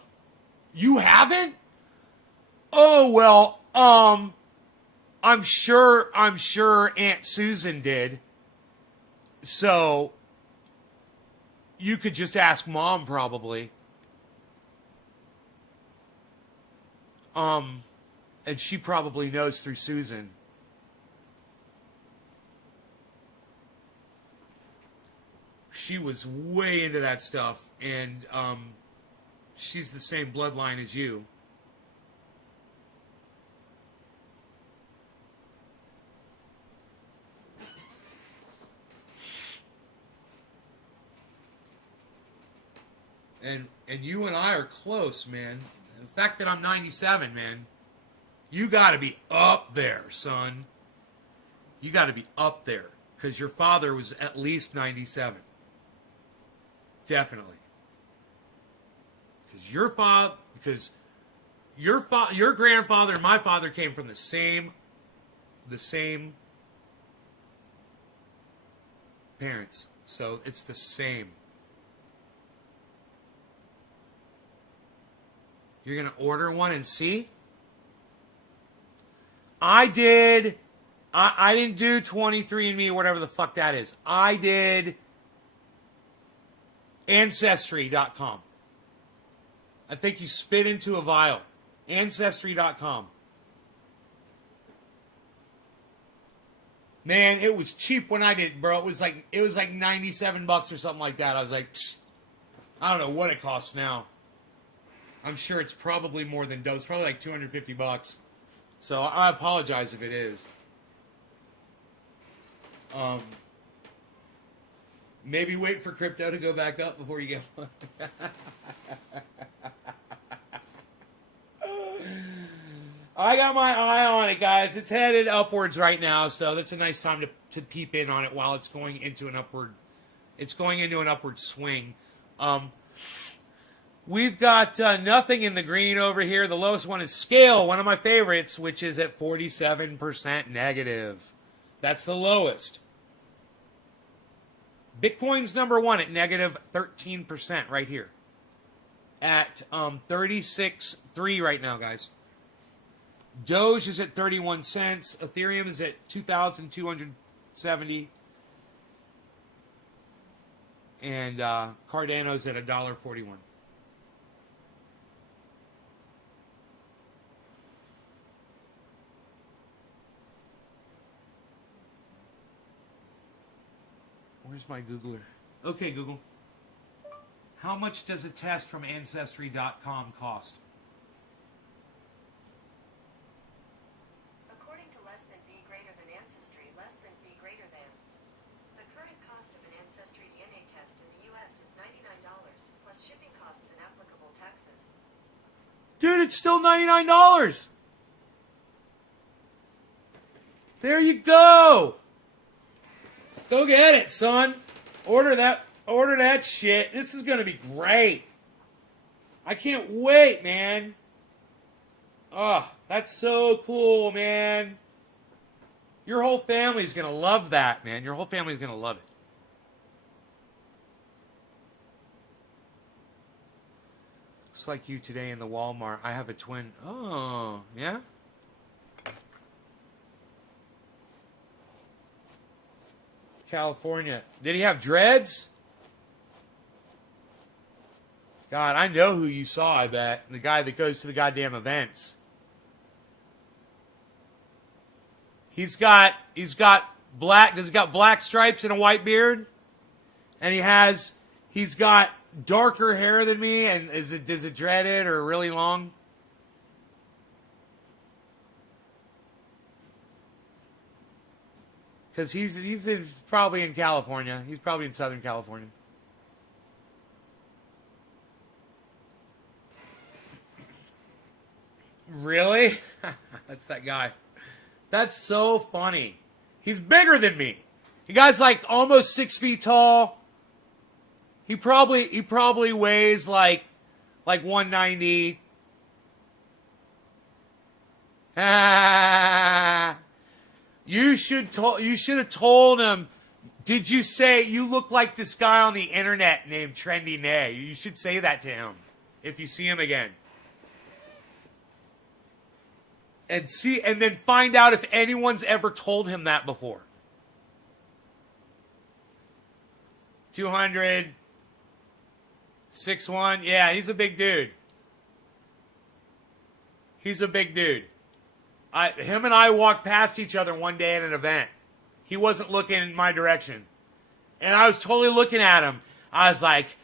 you haven't? Oh, well, I'm sure Aunt Susan did. So you could just ask Mom probably. And she probably knows through Susan. She was way into that stuff, and she's the same bloodline as you. And you and I are close, man. The fact that I'm 97, man, you got to be up there, son. You got to be up there, because your father was at least 97. Definitely. Because your grandfather and my father came from the same parents. So it's the same. You're going to order one and see? I did. I didn't do 23andMe or whatever the fuck that is. I did Ancestry.com. I think you spit into a vial. Ancestry.com. Man, it was cheap when I did, bro. It was like $97 or something like that. I was like, psst. I don't know what it costs now. I'm sure it's probably more than dough. It's probably like $250. So I apologize if it is. Maybe wait for crypto to go back up before you get one. I got my eye on it, guys. It's headed upwards right now, so that's a nice time to peep in on it while it's going into an upward. It's going into an upward swing. We've got nothing in the green over here. The lowest one is Scale, one of my favorites, which is at 47% negative. That's the lowest. Bitcoin's number one at negative 13% right here. At 36.3 right now, guys. Doge is at 31 cents. Ethereum is at 2,270. And Cardano's at $1.41. Where's my Googler? Okay, Google. How much does a test from Ancestry.com cost? According to less than B greater than Ancestry, less than B greater than. The current cost of an Ancestry DNA test in the U.S. is $99, plus shipping costs and applicable taxes. Dude, it's still $99. There you go. Go get it, son. Order that shit. This is going to be great. I can't wait, man. Oh, that's so cool, man. Your whole family's going to love that, man. Your whole family's going to love it. Looks like you today in the Walmart. I have a twin. Oh, yeah? California. Did he have dreads? God, I know who you saw, I bet. The guy that goes to the goddamn events. He's got black, does he got black stripes and a white beard? And he's got darker hair than me, and is it dreaded or really long? Because he's probably in California. He's probably in Southern California. Really? That's that guy. That's so funny. He's bigger than me. The guy's like almost 6 feet tall. He probably weighs like 190. You should have told him. Did you say you look like this guy on the internet named Trendy Nay? You should say that to him if you see him again. and then find out if anyone's ever told him that before. 200, 6'1". Yeah, he's a big dude. He's a big dude. Him and I walked past each other one day at an event. He wasn't looking in my direction. And I was totally looking at him. I was like,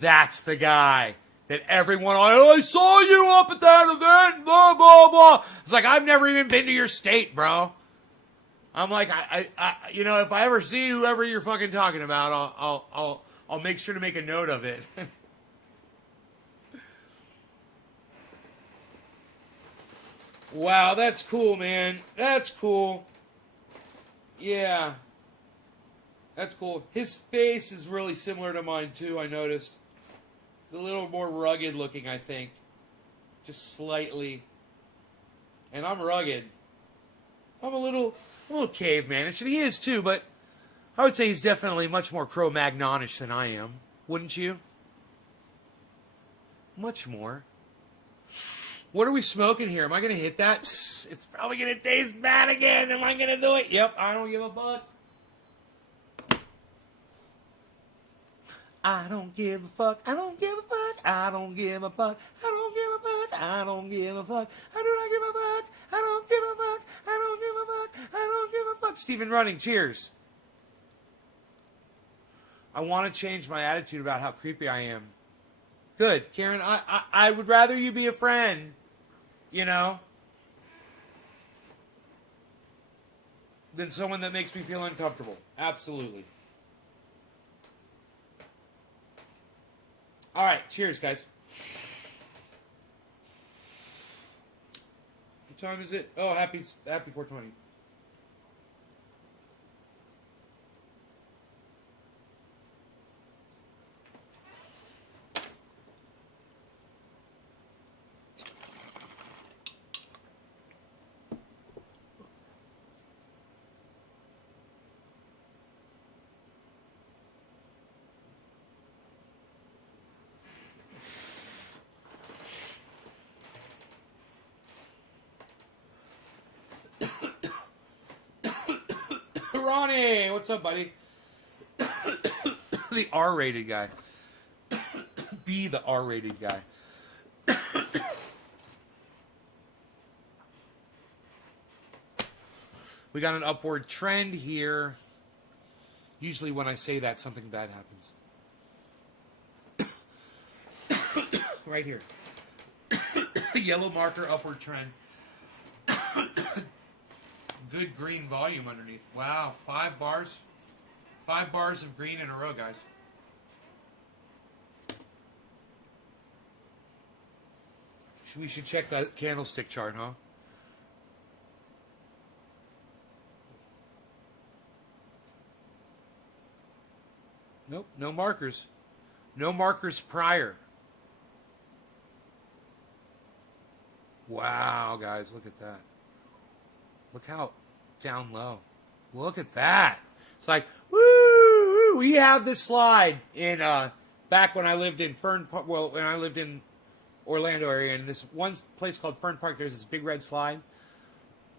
that's the guy that everyone, I saw you up at that event, blah, blah, blah. It's like, I've never even been to your state, bro. I'm like, you know, if I ever see whoever you're fucking talking about, I'll make sure to make a note of it. Wow, that's cool, man. That's cool. Yeah. That's cool. His face is really similar to mine, too, I noticed. It's a little more rugged looking, I think. Just slightly. And I'm rugged. I'm a little cavemanish, and he is, too, but I would say he's definitely much more Cro-Magnonish than I am. Wouldn't you? Much more. What are we smoking here? Am I going to hit that? Psst, it's probably going to taste bad again. Am I going to do it? Yep, I don't give a fuck. I don't give a fuck. I don't give a fuck. I don't give a fuck. I don't give a fuck. I don't give a fuck. I do not give a fuck. I don't give a fuck. I don't give a fuck. I don't give a fuck. Stephen Running, cheers. I want to change my attitude about how creepy I am. Good, Karen. I would rather you be a friend. You know, than someone that makes me feel uncomfortable. Absolutely. All right, cheers, guys. What time is it? Oh, happy 420. Ronnie, what's up, buddy? The R-rated guy. Be the R-rated guy. We got an upward trend here. Usually when I say that, something bad happens. Right here. Yellow marker, upward trend. Good green volume underneath. Wow, 5 bars. 5 bars of green in a row, guys. We should check that candlestick chart, huh? Nope, no markers. No markers prior. Wow, guys, look at that. Look how down low. Look at that. It's like, woo! We have this slide in back when I lived in when I lived in Orlando area, in this one place called Fern Park, there's this big red slide.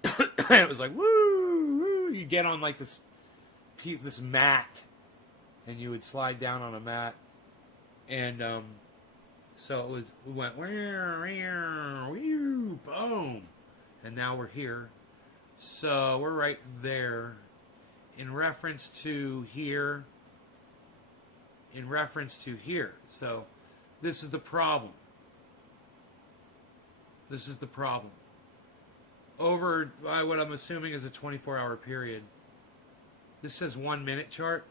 And it was like, woo! You get on like this mat, and you would slide down on a mat, and so we went boom, and now we're here. So we're right there in reference to here. So this is the problem. Over what I'm assuming is a 24-hour period. This says 1 minute chart.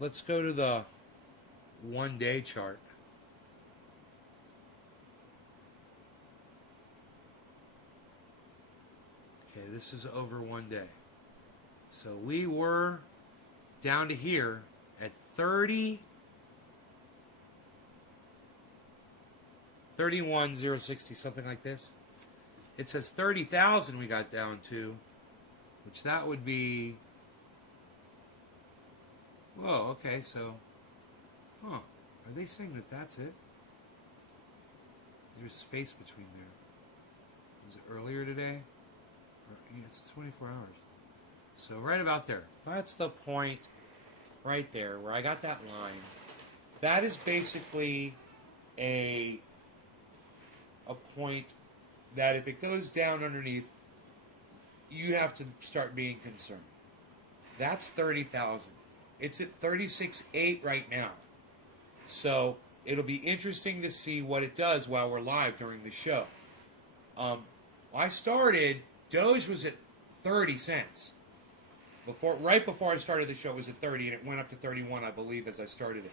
Let's go to the 1 day chart. Okay, this is over 1 day. So we were down to here at 31,060, something like this. It says 30,000 we got down to, which that would be, whoa, okay, so, are Are they saying that that's it? There's space between there. Was it earlier today? Yeah, it's 24 hours. So right about there. That's the point right there where I got that line. That is basically a point that if it goes down underneath, you have to start being concerned. That's 30,000. It's at 36.8 right now. So it'll be interesting to see what it does while we're live during the show. I started, Doge was at 30 cents. Right before I started the show, it was at 30, and it went up to 31, I believe, as I started it.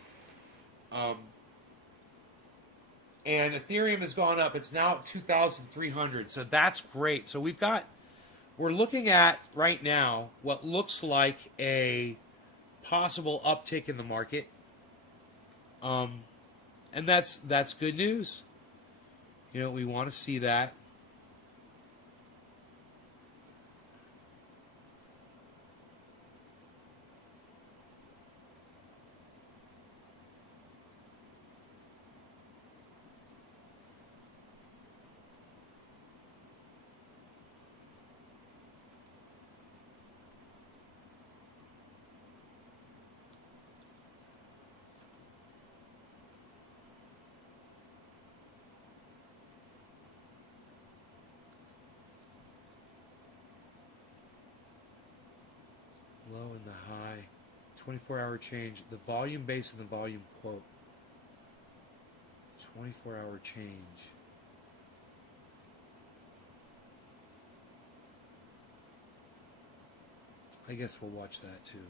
And Ethereum has gone up. It's now at 2,300, so that's great. So we're looking at, right now, what looks like a possible uptick in the market. And that's good news. You know, we want to see that. Low and the high, 24-hour change, the volume base and the volume quote. 24-hour change. I guess we'll watch that too.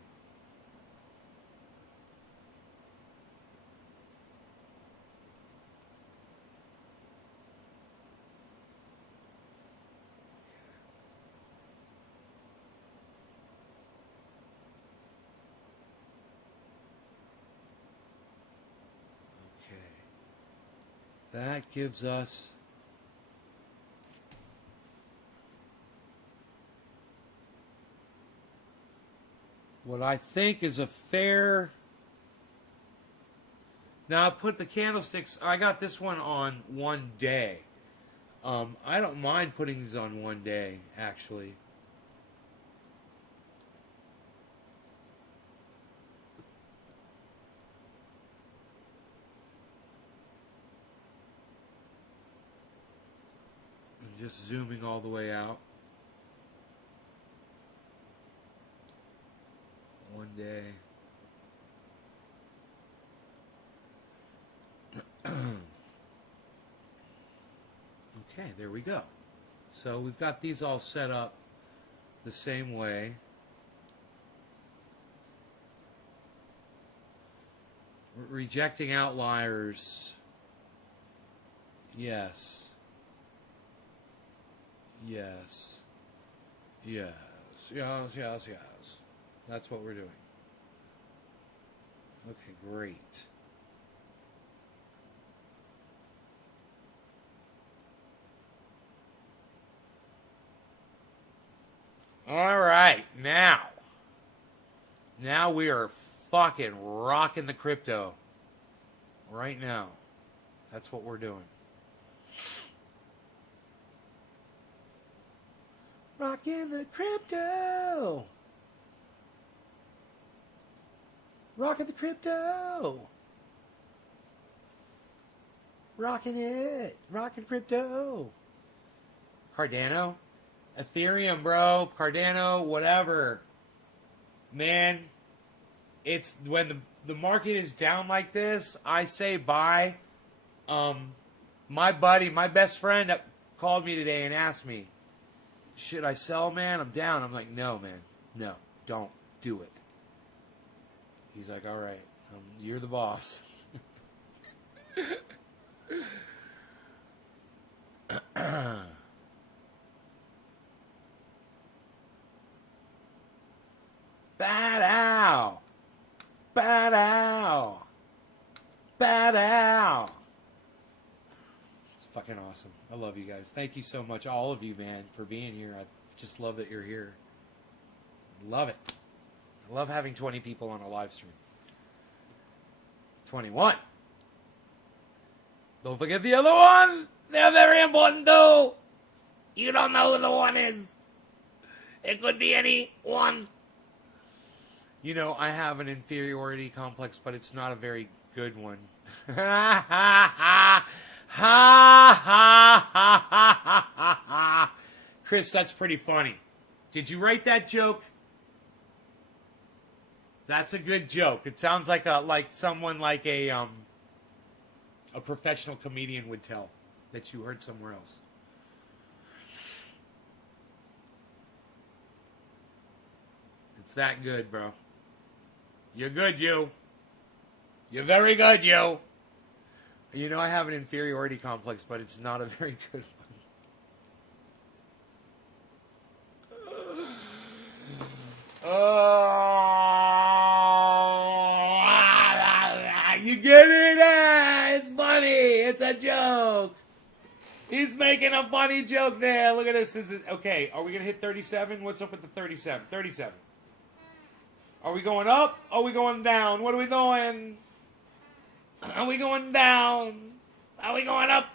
That gives us what I think is a fair. Now I put the candlesticks, I got this one on 1 day. I don't mind putting these on 1 day, actually. Just zooming all the way out. 1 day. Okay, there we go. So we've got these all set up the same way. Rejecting outliers. Yes. Yes. Yes. Yes, yes, yes. That's what we're doing. Okay, great. All right, now we are fucking rocking the crypto right now. That's what we're doing. Rocking the crypto. Rocking the crypto. Rocking it. Rocking crypto. Cardano. Ethereum, bro. Cardano, whatever. Man, it's when the market is down like this, I say buy. My buddy, my best friend called me today and asked me, should I sell, man? I'm down. I'm like, no, man. No, don't do it. He's like, all right, you're the boss. Bad-ow. Bad-ow. Bad-ow. It's fucking awesome. I love you guys. Thank you so much, all of you, man, for being here. I just love that you're here. Love it. I love having 20 people on a live stream. 21. Don't forget the other one. They're very important too. You don't know who the one is. It could be any one. You know, I have an inferiority complex, but it's not a very good one. Ha ha ha ha ha ha ha ha. Chris, that's pretty funny. Did you write that joke? That's a good joke. It sounds like someone like a professional comedian would tell that you heard somewhere else. It's that good, bro. You're good, you. You're very good, you. You know, I have an inferiority complex, but it's not a very good one. You get it? It's funny. It's a joke. He's making a funny joke there. Look at this. Okay, are we going to hit 37? What's up with the 37? 37. Are we going up? Are we going down? What are we doing? Are we going down? Are we going up?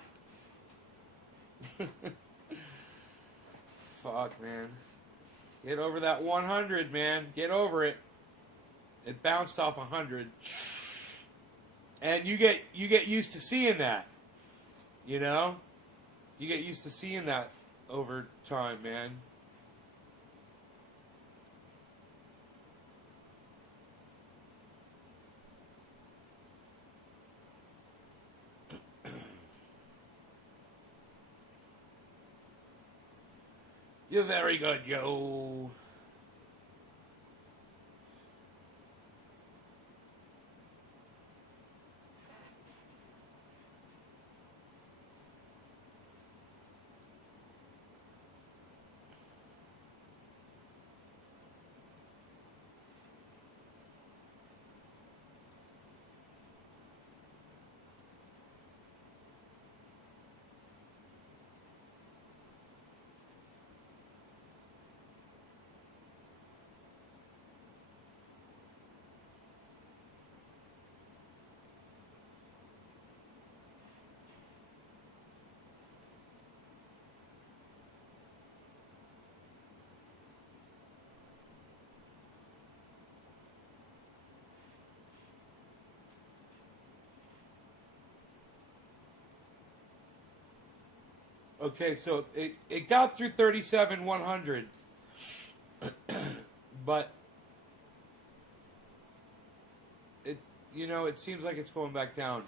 Fuck, man. Get over that 100, man. Get over it. It bounced off 100. And you get used to seeing that. You know? You get used to seeing that over time, man. You're very good, yo. Okay, so it got through 37,100, but it seems like it's going back down.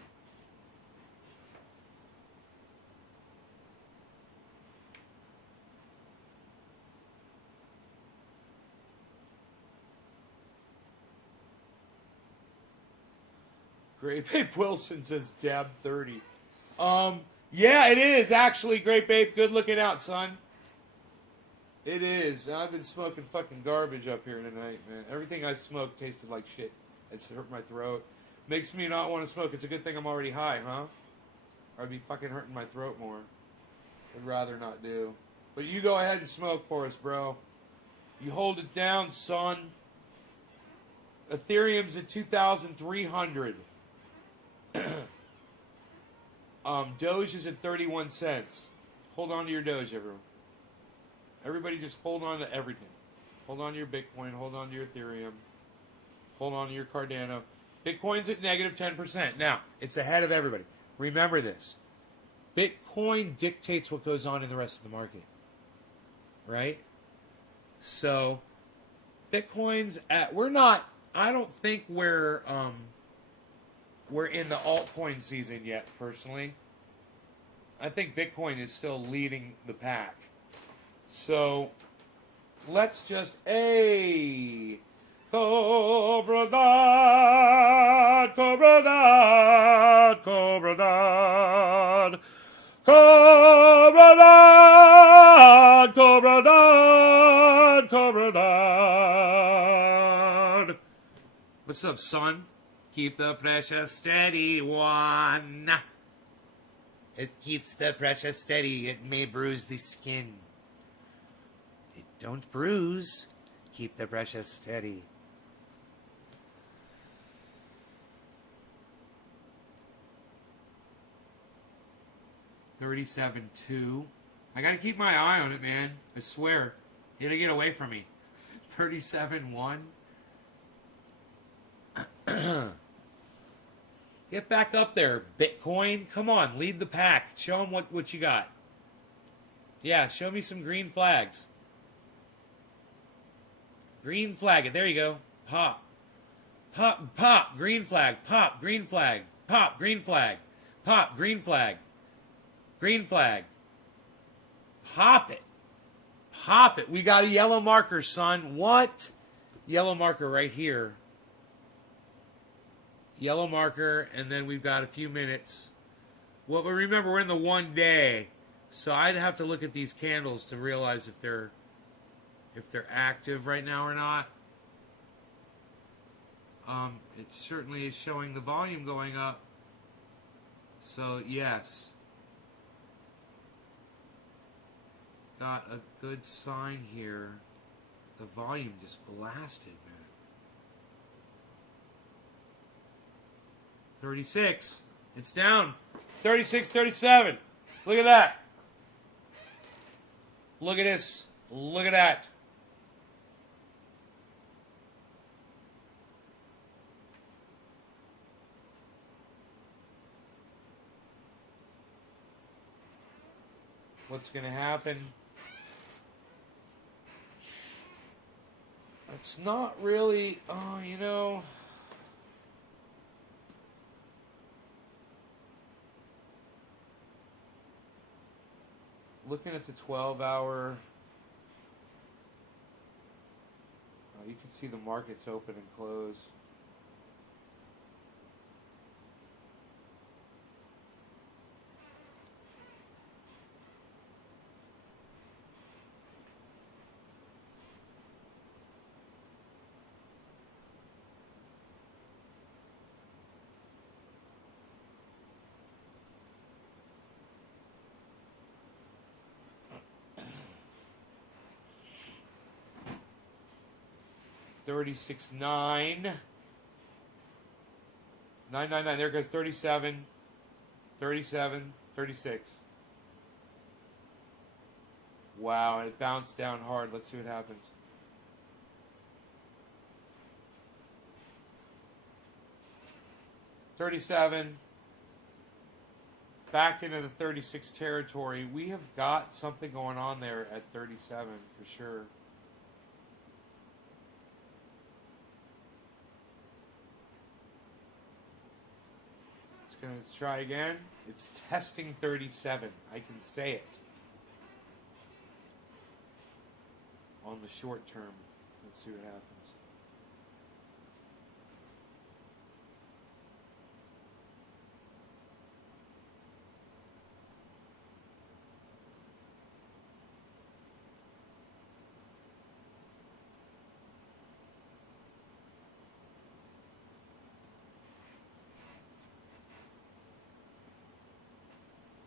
Great Babe Wilson says dab 30. Yeah, it is actually, Great Babe. Good looking out, son. It is. I've been smoking fucking garbage up here tonight, man. Everything I smoked tasted like shit. It's hurt my throat. Makes me not want to smoke. It's a good thing I'm already high, huh? Or I'd be fucking hurting my throat more. I'd rather not do. But you go ahead and smoke for us, bro. You hold it down, son. Ethereum's at 2,300. Doge is at 31 cents. Hold on to your Doge, everyone. Everybody just hold on to everything. Hold on to your Bitcoin. Hold on to your Ethereum. Hold on to your Cardano. Bitcoin's at negative 10%. Now, it's ahead of everybody. Remember this. Bitcoin dictates what goes on in the rest of the market. Right? So, Bitcoin's at... I don't think we're in the altcoin season yet, personally. I think Bitcoin is still leading the pack. So, let's just... Cobra Dad, Cobra Dad, Cobra Dad, Cobra Dad, Cobra Dad, Cobra Dad. What's up, son? Keep the pressure steady, one. It keeps the pressure steady. It may bruise the skin. It don't bruise. Keep the pressure steady. 37.2. I gotta keep my eye on it, man. I swear. It'll get away from me. 37.1. Get back up there, Bitcoin. Come on, lead the pack. Show them what you got. Yeah, show me some green flags. Green flag. There you go. Pop. Pop, pop, green flag. Pop, green flag. Pop, green flag. Pop, green flag. Green flag. Pop it. Pop it. We got a yellow marker, son. What? Yellow marker right here. Yellow marker, and then we've got a few minutes. Well, but remember, we're in the 1 day, so I'd have to look at these candles to realize if they're active right now or not. It certainly is showing the volume going up. So yes, got a good sign here. The volume just blasted, man. 36. It's down. 36, 37. Look at that. Look at this. Look at that. What's going to happen? It's not really, you know. Looking at the 12-hour, you can see the markets open and close. $36.9. 999. There goes 37. 37. 36. Wow, and it bounced down hard. Let's see what happens. $37. Back into the 36 territory. We have got something going on there at 37 for sure. Going to try again. It's testing 37. I can say it. On the short term. Let's see what happens.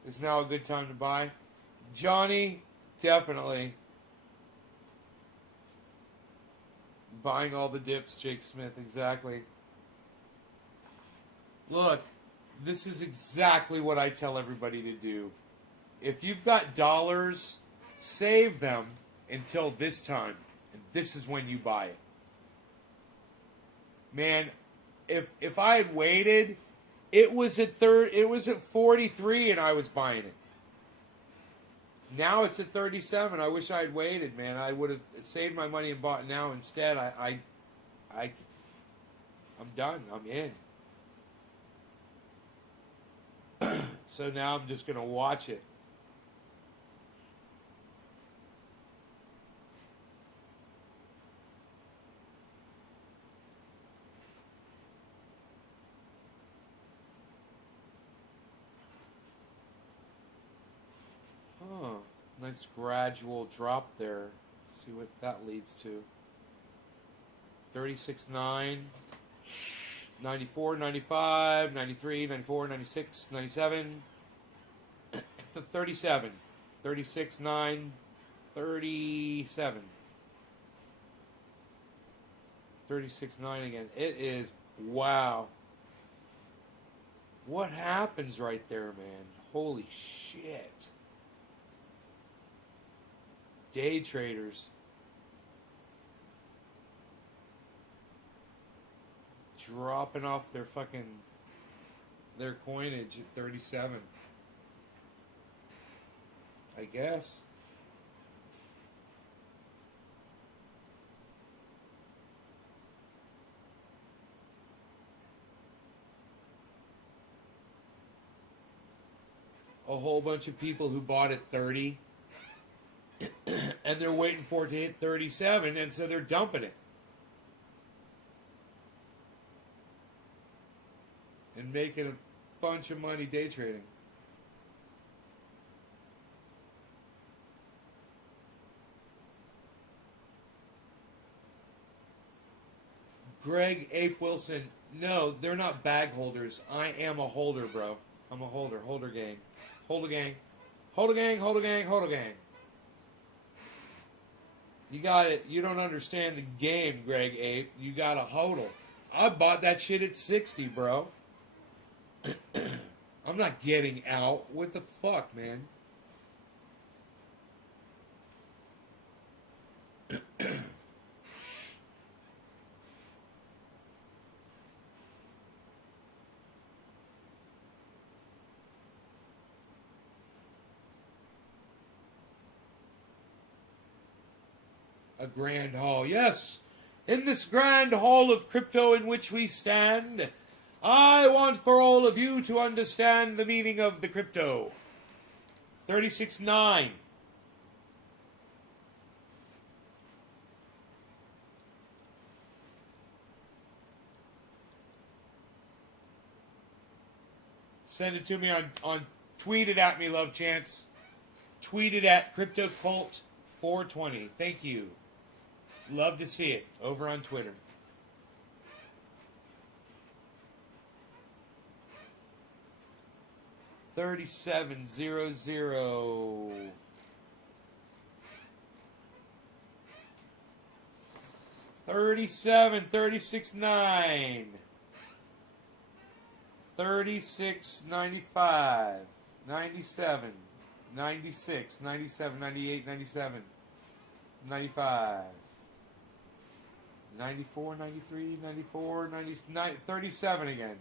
Is now a good time to buy? Johnny, definitely. Buying all the dips, Jake Smith, exactly. Look, this is exactly what I tell everybody to do. If you've got dollars, save them until this time. And this is when you buy it. Man, if I had waited... It was at 43 and I was buying it. Now it's at 37. I wish I had waited, man. I would have saved my money and bought it now instead. I'm done. I'm in. So now I'm just going to watch it. Nice gradual drop there. Let's see what that leads to. 36.9, 94, 95, 93, 94, 96, 97, 37, 36.9, 37. 36.9 again. It is, wow. What happens right there, man? Holy shit. Day traders. Dropping off their coinage at 37. I guess. A whole bunch of people who bought at 30 and they're waiting for it to hit 37, and so they're dumping it and making a bunch of money day trading. Greg Ape Wilson, no, they're not bag holders. I am a holder, bro. I'm a holder. Holder gang. Hold a gang. Hold a gang, hold a gang, hold a gang. You got it. You don't understand the game, Greg Ape. You got a hodl. I bought that shit at 60, bro. I'm not getting out. What the fuck, man? A grand hall. Yes, in this grand hall of crypto in which we stand, I want for all of you to understand the meaning of the crypto. 36.9. Send it to me on tweet it at me, Love Chance. Tweet it at CryptoCult420. Thank you. Love to see it over on Twitter. $37.00. 37, 36.9. 36.95. 97. 96. 97. 98. 97. 95. 94, 93, 94, 99, 37 again.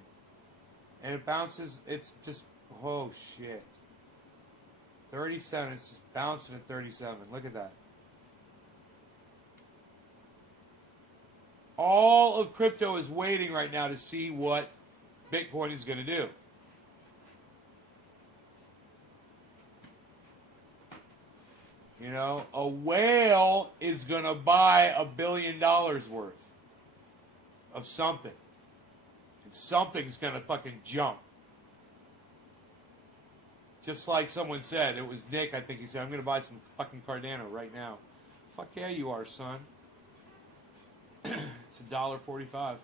And it bounces, it's just, oh shit. 37, it's just bouncing at 37. Look at that. All of crypto is waiting right now to see what Bitcoin is going to do. You know, a whale is going to buy $1 billion worth of something. And something's going to fucking jump. Just like someone said, it was Nick, I think he said, I'm going to buy some fucking Cardano right now. Fuck yeah, you are, son. It's $1.45.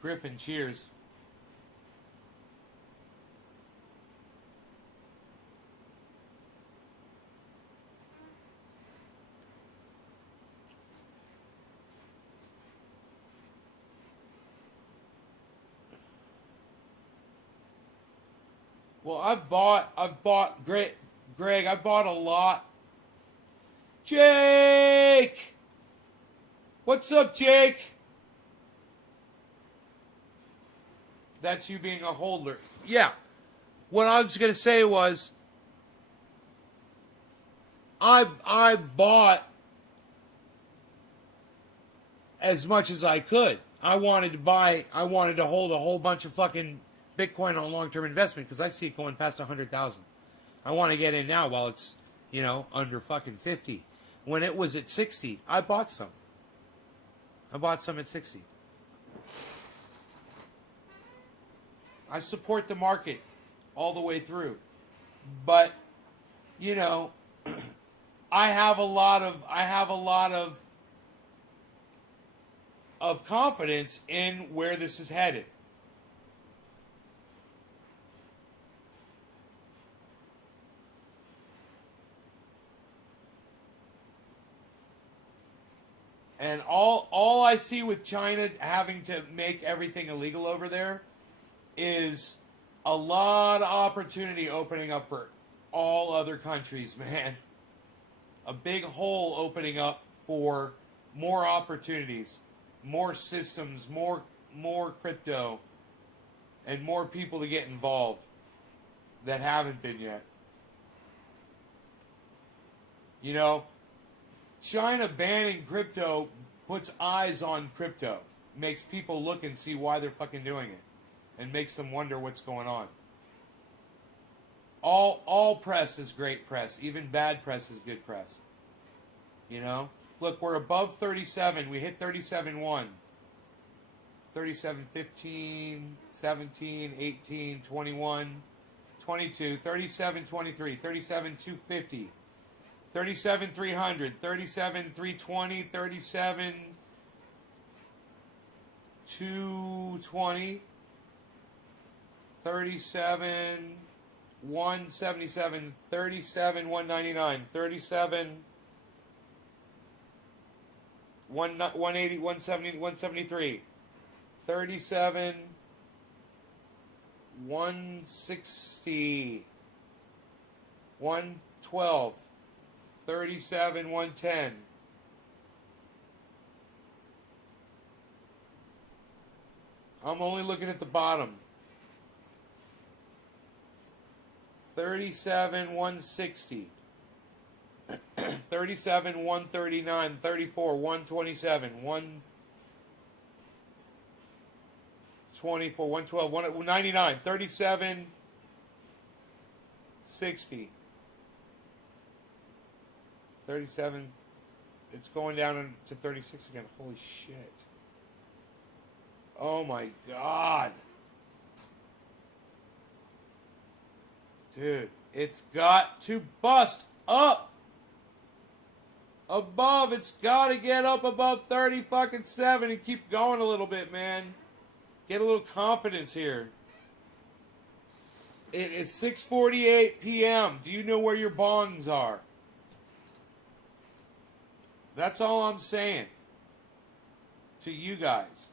Griffin, cheers. Well, I've bought, Greg, I bought a lot. Jake! What's up, Jake? That's you being a holder. Yeah. What I was going to say was, I bought as much as I could. I wanted to hold a whole bunch of fucking Bitcoin on a long-term investment because I see it going past 100,000. I want to get in now while it's, under fucking 50. When it was at 60, I bought some. I bought some at 60. I support the market all the way through. But, I have a lot of confidence in where this is headed. And all I see with China having to make everything illegal over there is a lot of opportunity opening up for all other countries, man. A big hole opening up for more opportunities, more systems, more crypto, and more people to get involved that haven't been yet. You know, China banning crypto puts eyes on crypto, makes people look and see why they're fucking doing it, and makes them wonder what's going on. All press is great press. Even bad press is good press. You know? Look, we're above 37. We hit 37.1. 37, 15, 17, 18, 21, 22, 37, 23, 37, 250, 37, 300, 37, 320, 37, 220, 37, 177, 37, 199, 37, 180, 170, 173, 37, 160, 112, 37, 110. I'm only looking at the bottom. 37, 160. 37, 139, 34, 127, 124, 112, 199, 37, 60. 37. It's going down to 36 again. Holy shit. Oh my god. Dude, it's got to bust up. Above, it's got to get up above 30 fucking 7 and keep going a little bit, man. Get a little confidence here. It is 6:48 p.m. Do you know where your bonds are? That's all I'm saying to you guys.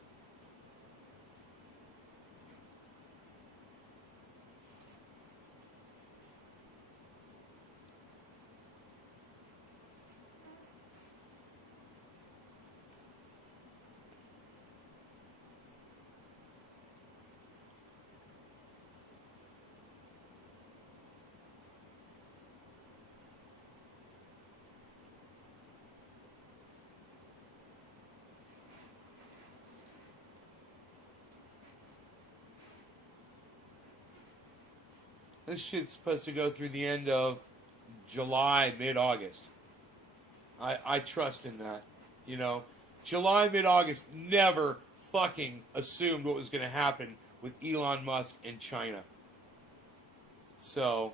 This shit's supposed to go through the end of July, mid-August. I trust in that. You know, July, mid-August, never fucking assumed what was going to happen with Elon Musk and China. So,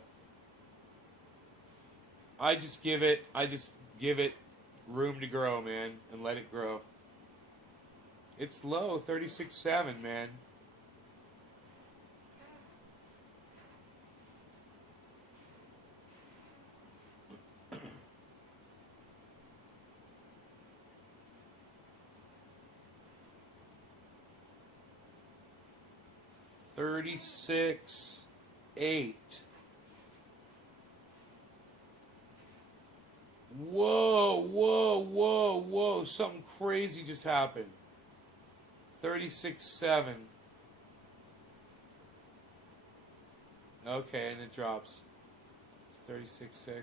I just give it room to grow, man, and let it grow. It's low, 36.7, man. $36.8. Whoa. Something crazy just happened. 36.7. Okay, and it drops. 36.6.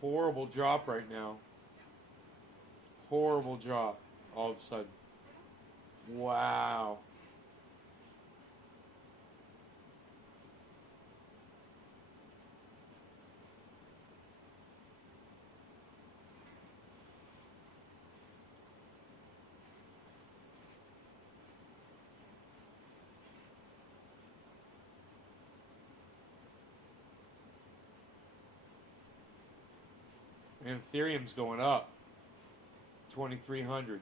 Horrible drop right now. Horrible drop all of a sudden. Wow. And Ethereum's going up. 2,300.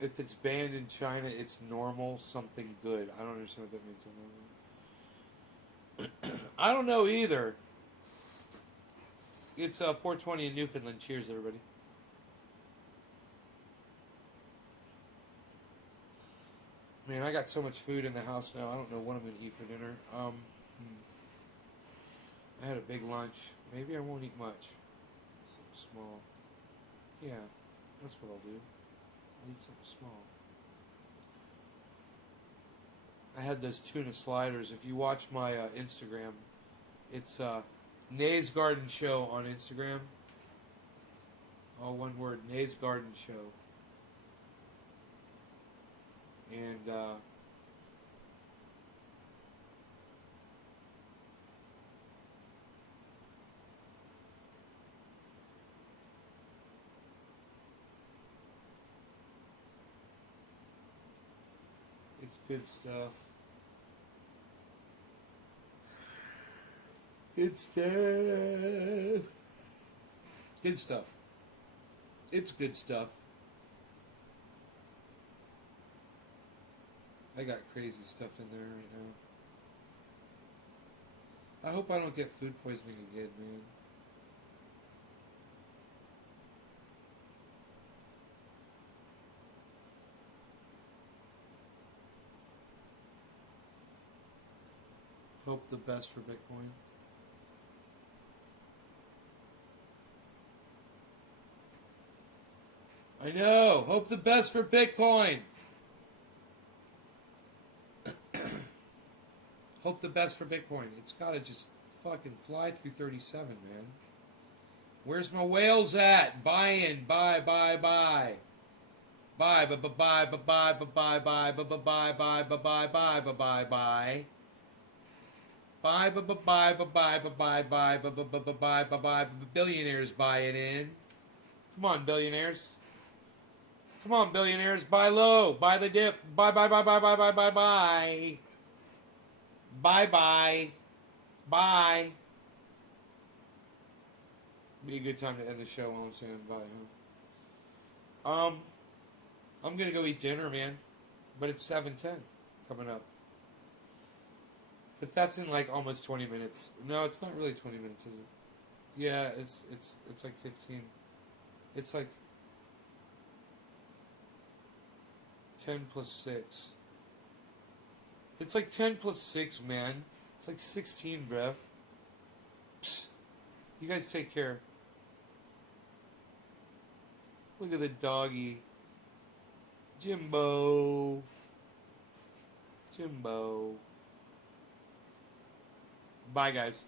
If it's banned in China, it's normal, something good. I don't understand what that means. I don't know either. It's 4:20 in Newfoundland. Cheers, everybody. Man, I got so much food in the house now. I don't know what I'm going to eat for dinner. I had a big lunch. Maybe I won't eat much. Something small. Yeah, that's what I'll do. I'll eat something small. I had those tuna sliders. If you watch my Instagram, it's Nay's Garden Show on Instagram. All one word, Nay's Garden Show. And it's good stuff. It's stuff. Good stuff. It's good stuff. I got crazy stuff in there right now. I hope I don't get food poisoning again, man. Hope the best for Bitcoin. I know. Hope the best for Bitcoin. Hope the best for Bitcoin. It's got to just fucking fly through 37, man. Where's my whales at? Buy in. Buy. Buy, buy, buy, buy, buy, buy, buy, buy, buy, buy, buy, buy, buy, buy, buy, buy, buy. Buy, buy, buy, buy, buy, buy, buy, buy, billionaires buying in. Come on, billionaires. Come on, billionaires. Buy low. Buy the dip. Buy, buy, buy, buy, buy, buy, buy, buy. Bye bye. Bye. Be a good time to end the show while I'm saying bye, huh? I'm gonna go eat dinner, man. But it's 7:10 coming up. But that's in like almost 20 minutes. No, it's not really 20 minutes, is it? Yeah, it's like 15. It's like 10 plus 6. It's like 10 plus 6, man. It's like 16, bruh. Psst. You guys take care. Look at the doggy. Jimbo. Jimbo. Bye, guys.